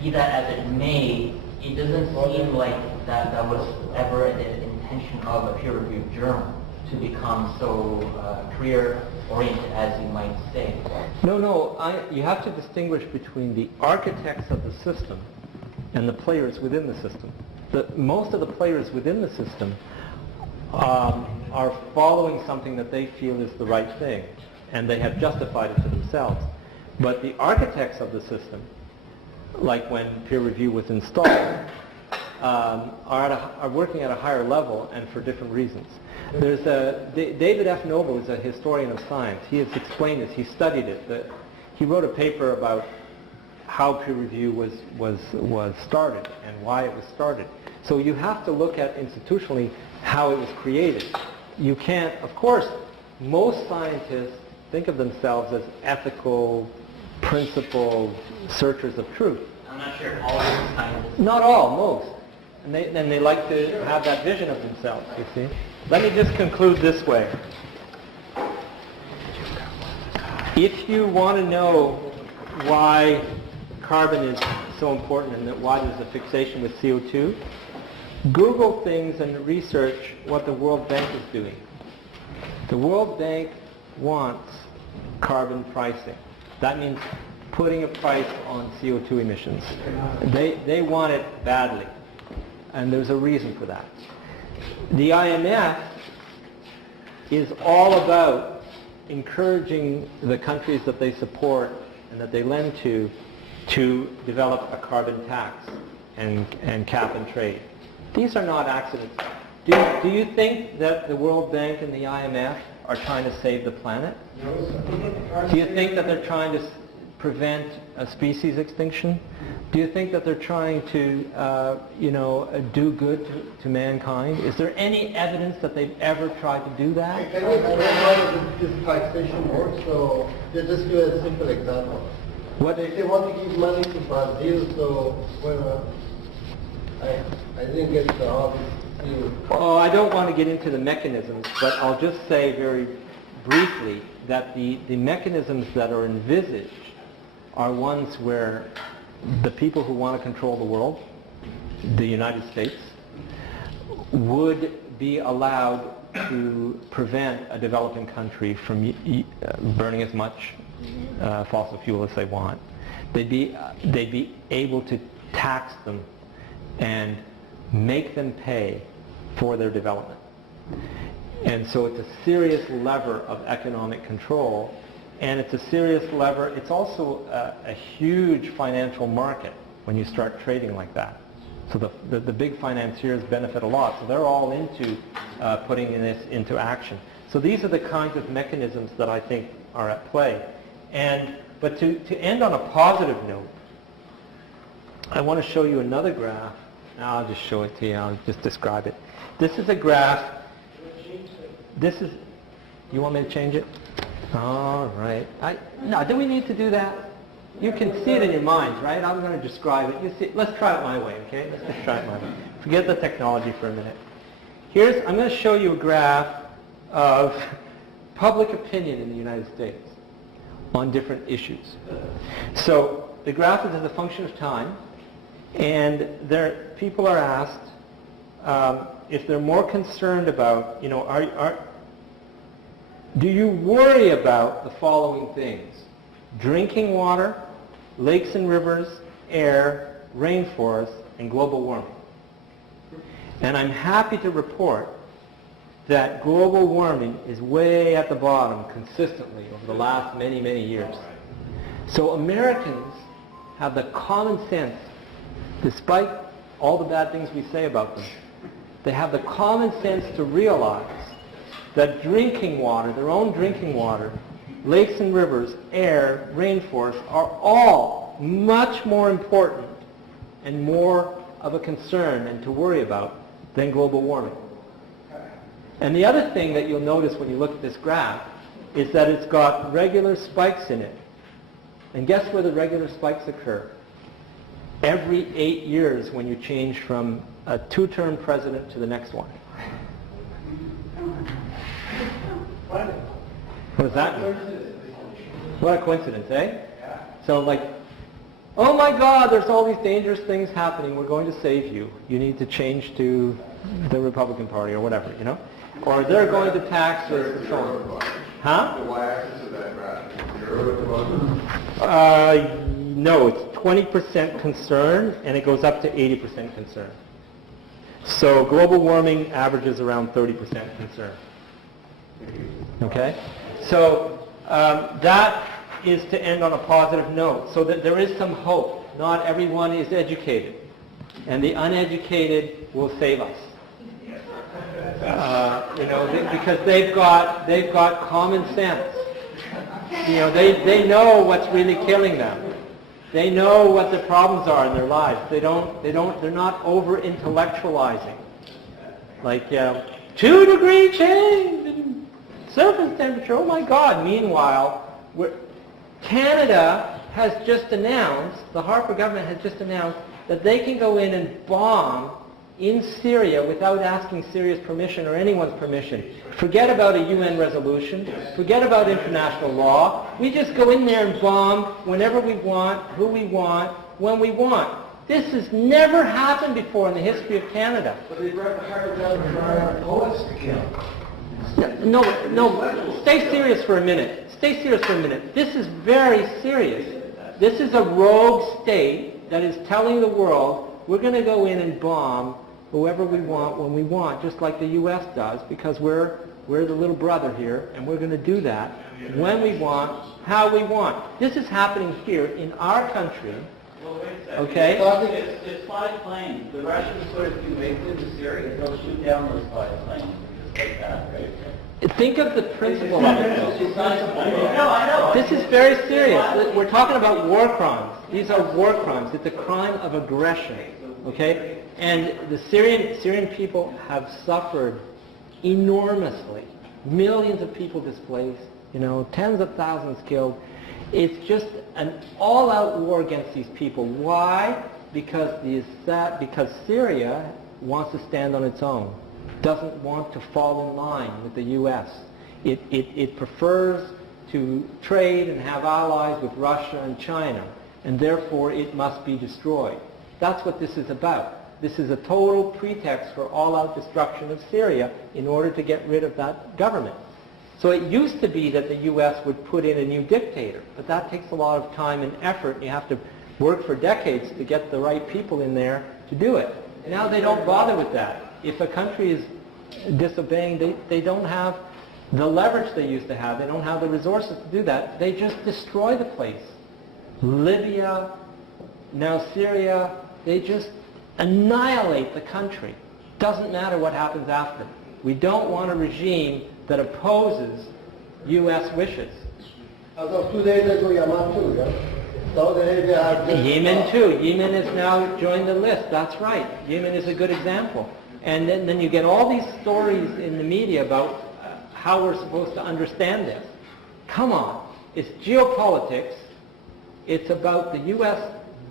be that as it may, it doesn't seem like that was ever the intention of a peer-reviewed journal to become so career-oriented, as you might say. No, you have to distinguish between the architects of the system and the players within the system. Most of the players within the system are following something that they feel is the right thing, and they have justified it to themselves. But the architects of the system, like when peer review was installed, are working at a higher level and for different reasons. There's David F. Noble is a historian of science. He has explained this. He studied it. He wrote a paper about how peer review was started and why it was started. So you have to look at institutionally how it was created. You can't, of course, most scientists think of themselves as ethical, principled searchers of truth. I'm not sure all of the scientists... Not all, most. And they like to have that vision of themselves, you see. Let me just conclude this way. If you want to know why carbon is so important and that why there's a fixation with CO2, Google things and research what the World Bank is doing. The World Bank wants carbon pricing. That means putting a price on CO2 emissions. They want it badly, and there's a reason for that. The IMF is all about encouraging the countries that they support and that they lend to develop a carbon tax and cap and trade. These are not accidents. Do you think that the World Bank and the IMF are trying to save the planet? Do you think that they're trying to prevent a species extinction? Do you think that they're trying to, do good to mankind? Is there any evidence that they've ever tried to do that? Can you explain how this taxation works? So just give a simple example. What? If they want to give money to Brazil, so I didn't get how this thing. Oh, I don't want to get into the mechanisms, but I'll just say very briefly that the mechanisms that are envisaged are ones where the people who want to control the world, the United States, would be allowed to prevent a developing country from burning as much fossil fuel as they want. They'd be able to tax them and make them pay for their development. And so it's a serious lever of economic control, and it's a serious lever. It's also a huge financial market when you start trading like that. So the big financiers benefit a lot. So they're all into putting this into action. So these are the kinds of mechanisms that I think are at play. But to end on a positive note, I want to show you another graph. I'll just show it to you. I'll just describe it. This is a graph. You want me to change it? All right. No, do we need to do that? You can see it in your minds, right? I'm going to describe it. You see, let's try it my way, okay? Let's just try it my way. Forget the technology for a minute. I'm going to show you a graph of public opinion in the United States on different issues. So the graph is as a function of time, and people are asked if they're more concerned about, you know, do you worry about the following things? Drinking water, lakes and rivers, air, rainforests, and global warming. And I'm happy to report that global warming is way at the bottom consistently over the last many, many years. So Americans have the common sense, despite all the bad things we say about them, they have the common sense to realize that drinking water, their own drinking water, lakes and rivers, air, rainforests are all much more important and more of a concern and to worry about than global warming. And the other thing that you'll notice when you look at this graph is that it's got regular spikes in it. And guess where the regular spikes occur? Every 8 years when you change from a two-term president to the next one. What does that mean? What a coincidence, eh? So like, oh my God, there's all these dangerous things happening. We're going to save you. You need to change to the Republican Party or whatever, you know? Or they're going to tax this and so on. Huh? The y-axis of that graph is 0 at the bottom? No, it's 20% concern, and it goes up to 80% concern. So global warming averages around 30% concern. Okay? So that is to end on a positive note, so that there is some hope. Not everyone is educated, and the uneducated will save us. You know, because they've got common sense. You know, they know what's really killing them. They know what the problems are in their lives. They're not over intellectualizing. Like 2-degree change in surface temperature. Oh my God! Meanwhile, Canada has just announced, the Harper government has just announced that they can go in and bomb in Syria without asking Syria's permission or anyone's permission. Forget about a UN resolution. Forget about international law. We just go in there and bomb whenever we want, who we want, when we want. This has never happened before in the history of Canada. But they brought the Harper down for our poets to kill. No, stay serious for a minute. Stay serious for a minute. This is very serious. This is a rogue state that is telling the world, we're going to go in and bomb whoever we want when we want, just like the U.S. does, because we're the little brother here, and we're going to do that when we want, how we want. This is happening here in our country. Well, wait a second. Okay? It's 5 planes. The Russians sort of do make it into Syria. They'll shoot down those 5 planes. Just like that, right? Think of the principle of it. No, I know. This is very serious. We're talking about war crimes. These are war crimes. It's a crime of aggression. Okay? And the Syrian people have suffered enormously. Millions of people displaced, you know, tens of thousands killed. It's just an all-out war against these people. Why? Because Syria wants to stand on its own, doesn't want to fall in line with the U.S. It prefers to trade and have allies with Russia and China, and therefore it must be destroyed. That's what this is about. This is a total pretext for all-out destruction of Syria in order to get rid of that government. So it used to be that the U.S. would put in a new dictator, but that takes a lot of time and effort, and you have to work for decades to get the right people in there to do it. And now they don't bother with that. If a country is disobeying, they don't have the leverage they used to have. They don't have the resources to do that. They just destroy the place. Libya, now Syria, they just annihilate the country. Doesn't matter what happens after. We don't want a regime that opposes U.S. wishes. As of 2 days ago, Yemen too, yeah? Saudi Arabia has just... Yemen too. Yemen has now joined the list. That's right. Yemen is a good example. And then you get all these stories in the media about how we're supposed to understand this. Come on. It's geopolitics. It's about the U.S.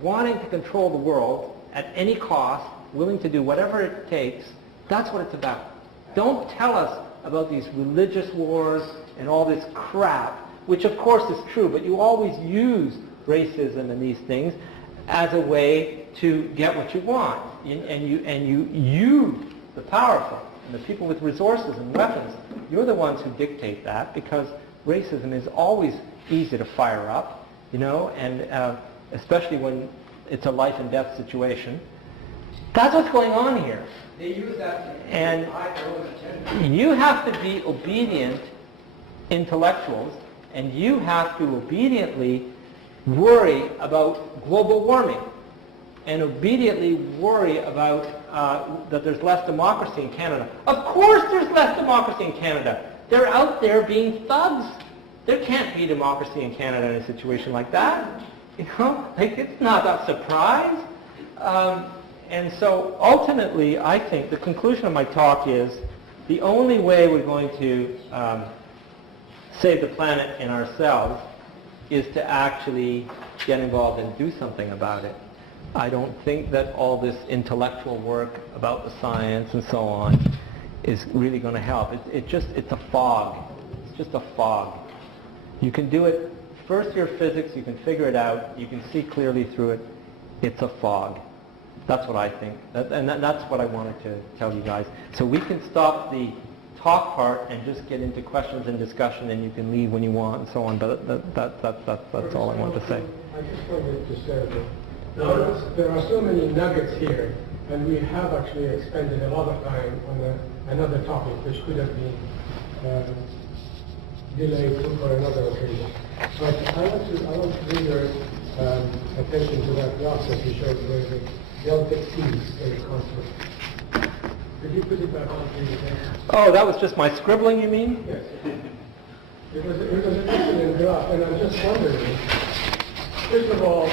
wanting to control the world at any cost, willing to do whatever it takes. That's what it's about. Don't tell us about these religious wars and all this crap, which of course is true, but you always use racism and these things as a way to get what you want. And you the powerful, and the people with resources and weapons, you're the ones who dictate that, because racism is always easy to fire up, you know, and especially when it's a life and death situation. That's what's going on here. They use that to And hide their own agenda. you have to be obedient intellectuals, and you have to obediently worry about global warming, and obediently worry about that there's less democracy in Canada. Of course there's less democracy in Canada. They're out there being thugs. There can't be democracy in Canada in a situation like that. You know, like, it's not a surprise. And so ultimately, I think the conclusion of my talk is the only way we're going to save the planet and ourselves is to actually get involved and do something about it. I don't think that all this intellectual work about the science and so on is really going to help. It's a fog. It's just a fog. You can do it, first year physics, you can figure it out, you can see clearly through it. It's a fog. That's what I think. That's what I wanted to tell you guys. So we can stop the talk part and just get into questions and discussion, and you can leave when you want and so on, but that's all I want to say. I just wanted to say that there are so many nuggets here, and we have actually expended a lot of time on another topic which could have been delayed for another occasion. But I want to bring your attention to that graph that you showed where the delta T is very constant. Could you put it back on, please? Oh, that was just my scribbling, you mean? Yes. It was an excellent graph, and I'm just wondering, first of all,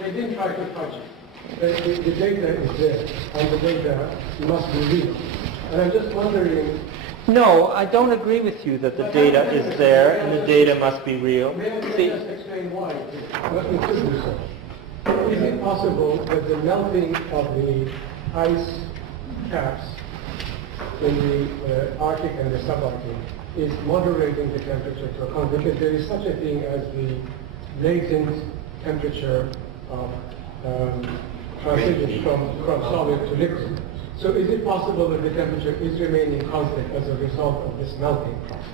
they didn't try to touch it. The data is there, and the data must be real. And I'm just wondering... No, I don't agree with you that the data is there and the data must be real. May I just explain why? Let me do so. Is it possible that the melting of the ice caps in the Arctic and the subarctic is moderating the temperature to account, because there is such a thing as the latent temperature of transition from solid to liquid. So is it possible that the temperature is remaining constant as a result of this melting process?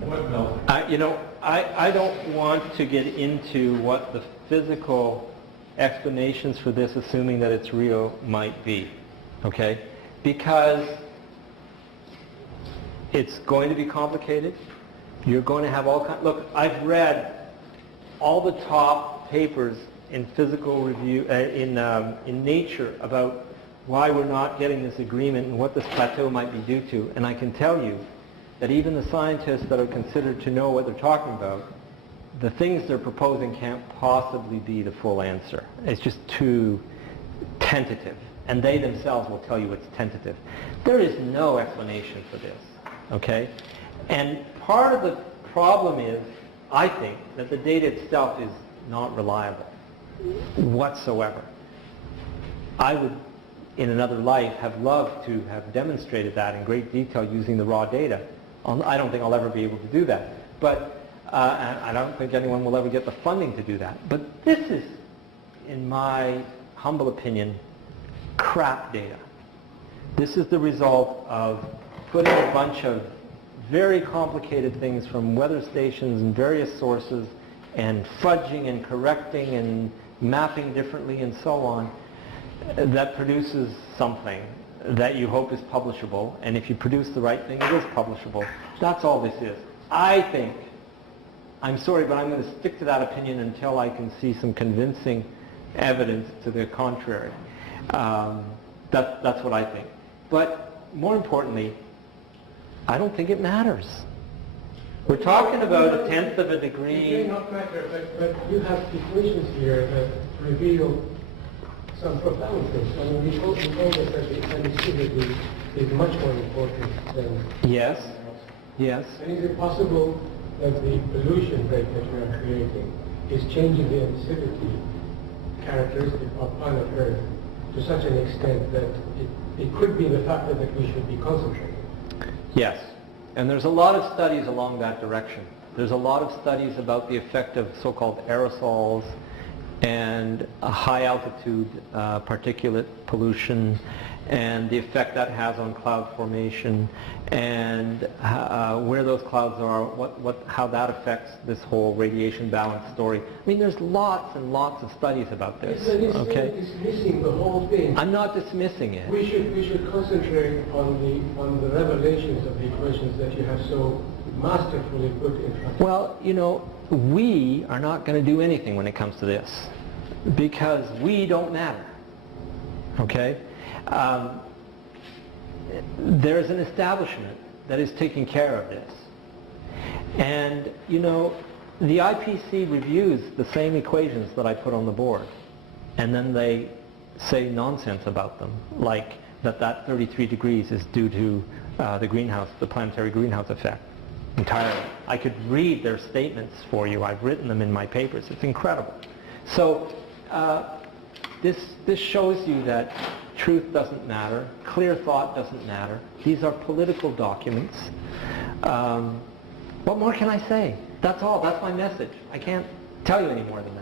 What melting? You know, I don't want to get into what the physical explanations for this, assuming that it's real, might be, okay? Because it's going to be complicated. You're going to have all kinds... Look, I've read all the top papers in physical review, in Nature about why we're not getting this agreement and what this plateau might be due to. And I can tell you that even the scientists that are considered to know what they're talking about, the things they're proposing can't possibly be the full answer. It's just too tentative. And they themselves will tell you it's tentative. There is no explanation for this, okay? And part of the problem is, I think, that the data itself is not reliable whatsoever. I would, in another life, have loved to have demonstrated that in great detail using the raw data. I don't think I'll ever be able to do that. But I don't think anyone will ever get the funding to do that. But this is, in my humble opinion, crap data. This is the result of putting a bunch of very complicated things from weather stations and various sources and fudging and correcting and mapping differently and so on, that produces something that you hope is publishable, and if you produce the right thing, it is publishable. That's all this is. I think, I'm sorry, but I'm going to stick to that opinion until I can see some convincing evidence to the contrary. That's what I think. But more importantly, I don't think it matters. We're talking about 1/10 of a degree. It may not matter, but you have equations here that reveal some profound things. I mean, we told us that the emissivity is much more important than... Yes, yes. And is it possible that the pollution rate that we are creating is changing the emissivity characteristic of planet Earth to such an extent that it could be the factor that we should be concentrating? Yes, and there's a lot of studies along that direction. There's a lot of studies about the effect of so-called aerosols and high altitude particulate pollution and the effect that has on cloud formation, and where those clouds are, how that affects this whole radiation balance story. I mean, there's lots and lots of studies about this. Okay, Dismissing the whole thing. I'm not dismissing it. We should concentrate on the revelations of the equations that you have so masterfully put in front. Well, you know, we are not going to do anything when it comes to this, because we don't matter. Okay? There's an establishment that is taking care of this. And, you know, the IPC reviews the same equations that I put on the board, and then they say nonsense about them, like that 33 degrees is due to the planetary greenhouse effect entirely. I could read their statements for you. I've written them in my papers. It's incredible. So this shows you that truth doesn't matter, clear thought doesn't matter. These are political documents. What more can I say? That's all. That's my message. I can't tell you any more than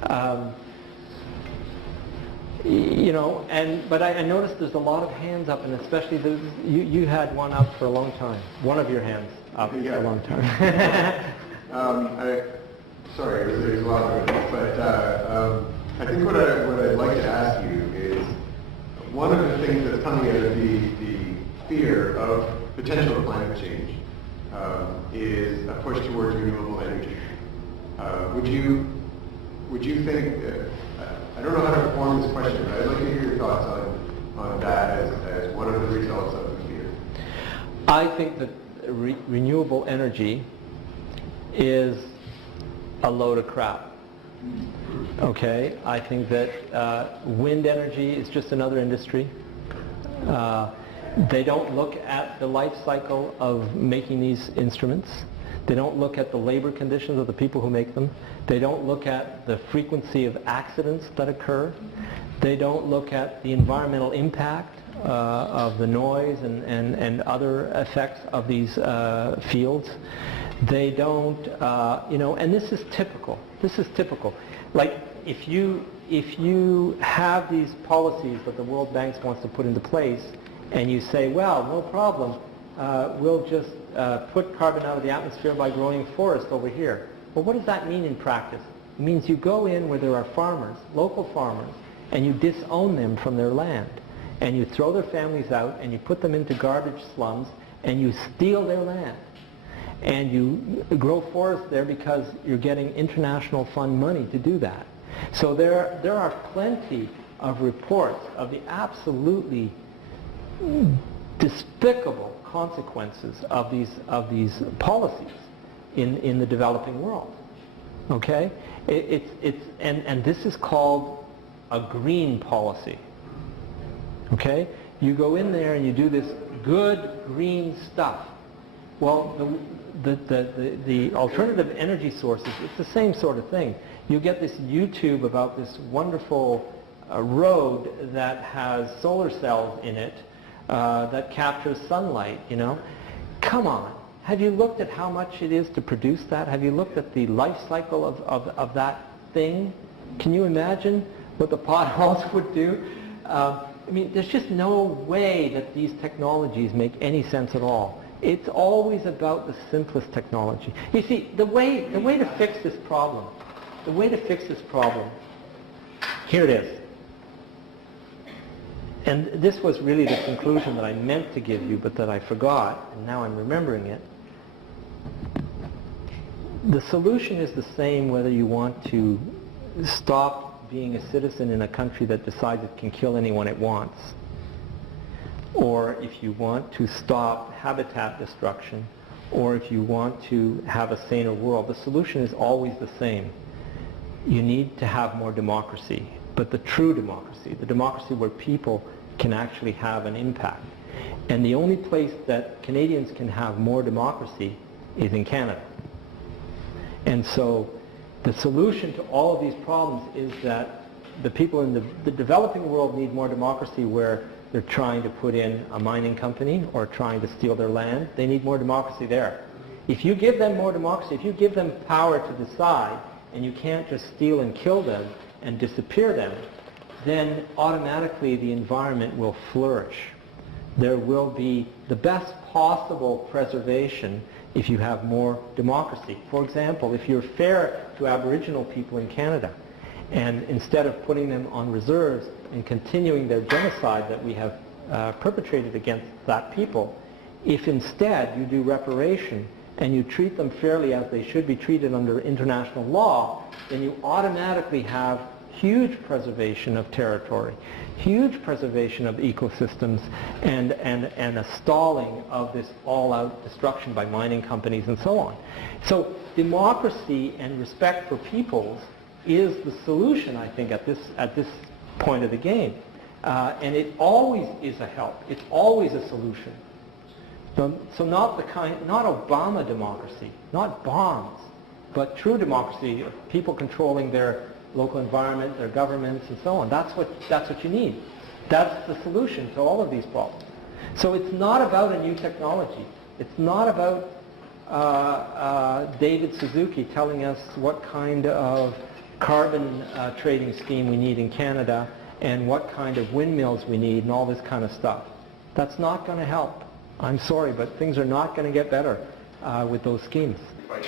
that. You know, but I noticed there's a lot of hands up, and especially you had one up for a long time. One of your hands up for a long time. Sorry, there's a lot of it, but I think what I'd like to ask you is, one of the things that's coming out of the fear of potential climate change is a push towards renewable energy. Would you think, I don't know how to form this question, but I'd like to hear your thoughts on that as one of the results of the fear. I think that renewable energy is a load of crap. Okay, I think that wind energy is just another industry. They don't look at the life cycle of making these instruments. They don't look at the labor conditions of the people who make them. They don't look at the frequency of accidents that occur. They don't look at the environmental impact of the noise and other effects of these fields. They don't, you know, and this is typical. This is typical. Like if you have these policies that the World Bank wants to put into place, and you say, well, no problem, we'll just put carbon out of the atmosphere by growing forest over here. Well, what does that mean in practice? It means you go in where there are farmers, local farmers, and you disown them from their land. And you throw their families out, and you put them into garbage slums, and you steal their land. And you grow forest there because you're getting international fund money to do that. So there are plenty of reports of the absolutely despicable consequences of these policies in the developing world. Okay, and this is called a green policy. Okay, you go in there and you do this good green stuff. Well, the alternative energy sources, it's the same sort of thing. You get this YouTube about this wonderful road that has solar cells in it that captures sunlight, you know. Come on. Have you looked at how much it is to produce that? Have you looked at the life cycle of that thing? Can you imagine what the potholes would do? I mean, there's just no way that these technologies make any sense at all. It's always about the simplest technology. You see, the way to fix this problem, here it is. And this was really the conclusion that I meant to give you, but that I forgot, and now I'm remembering it. The solution is the same whether you want to stop being a citizen in a country that decides it can kill anyone it wants, or if you want to stop habitat destruction, or if you want to have a saner world. The solution is always the same. You need to have more democracy, but the true democracy, the democracy where people can actually have an impact. And the only place that Canadians can have more democracy is in Canada. And so the solution to all of these problems is that the people in the developing world need more democracy where they're trying to put in a mining company or trying to steal their land. They need more democracy there. If you give them more democracy, if you give them power to decide, and you can't just steal and kill them and disappear them, then automatically the environment will flourish. There will be the best possible preservation if you have more democracy. For example, if you're fair to Aboriginal people in Canada, and instead of putting them on reserves and continuing their genocide that we have perpetrated against that people, if instead you do reparation and you treat them fairly as they should be treated under international law, then you automatically have huge preservation of territory, huge preservation of ecosystems, and a stalling of this all-out destruction by mining companies and so on. So democracy and respect for peoples is the solution, I think, at this point of the game. And it always is a help. It's always a solution. So not Obama democracy, not bombs, but true democracy of people controlling their local environment, their governments, and so on. That's what you need. That's the solution to all of these problems. So it's not about a new technology. It's not about David Suzuki telling us what kind of carbon trading scheme we need in Canada and what kind of windmills we need and all this kind of stuff. That's not going to help. I'm sorry, but things are not going to get better with those schemes. Right.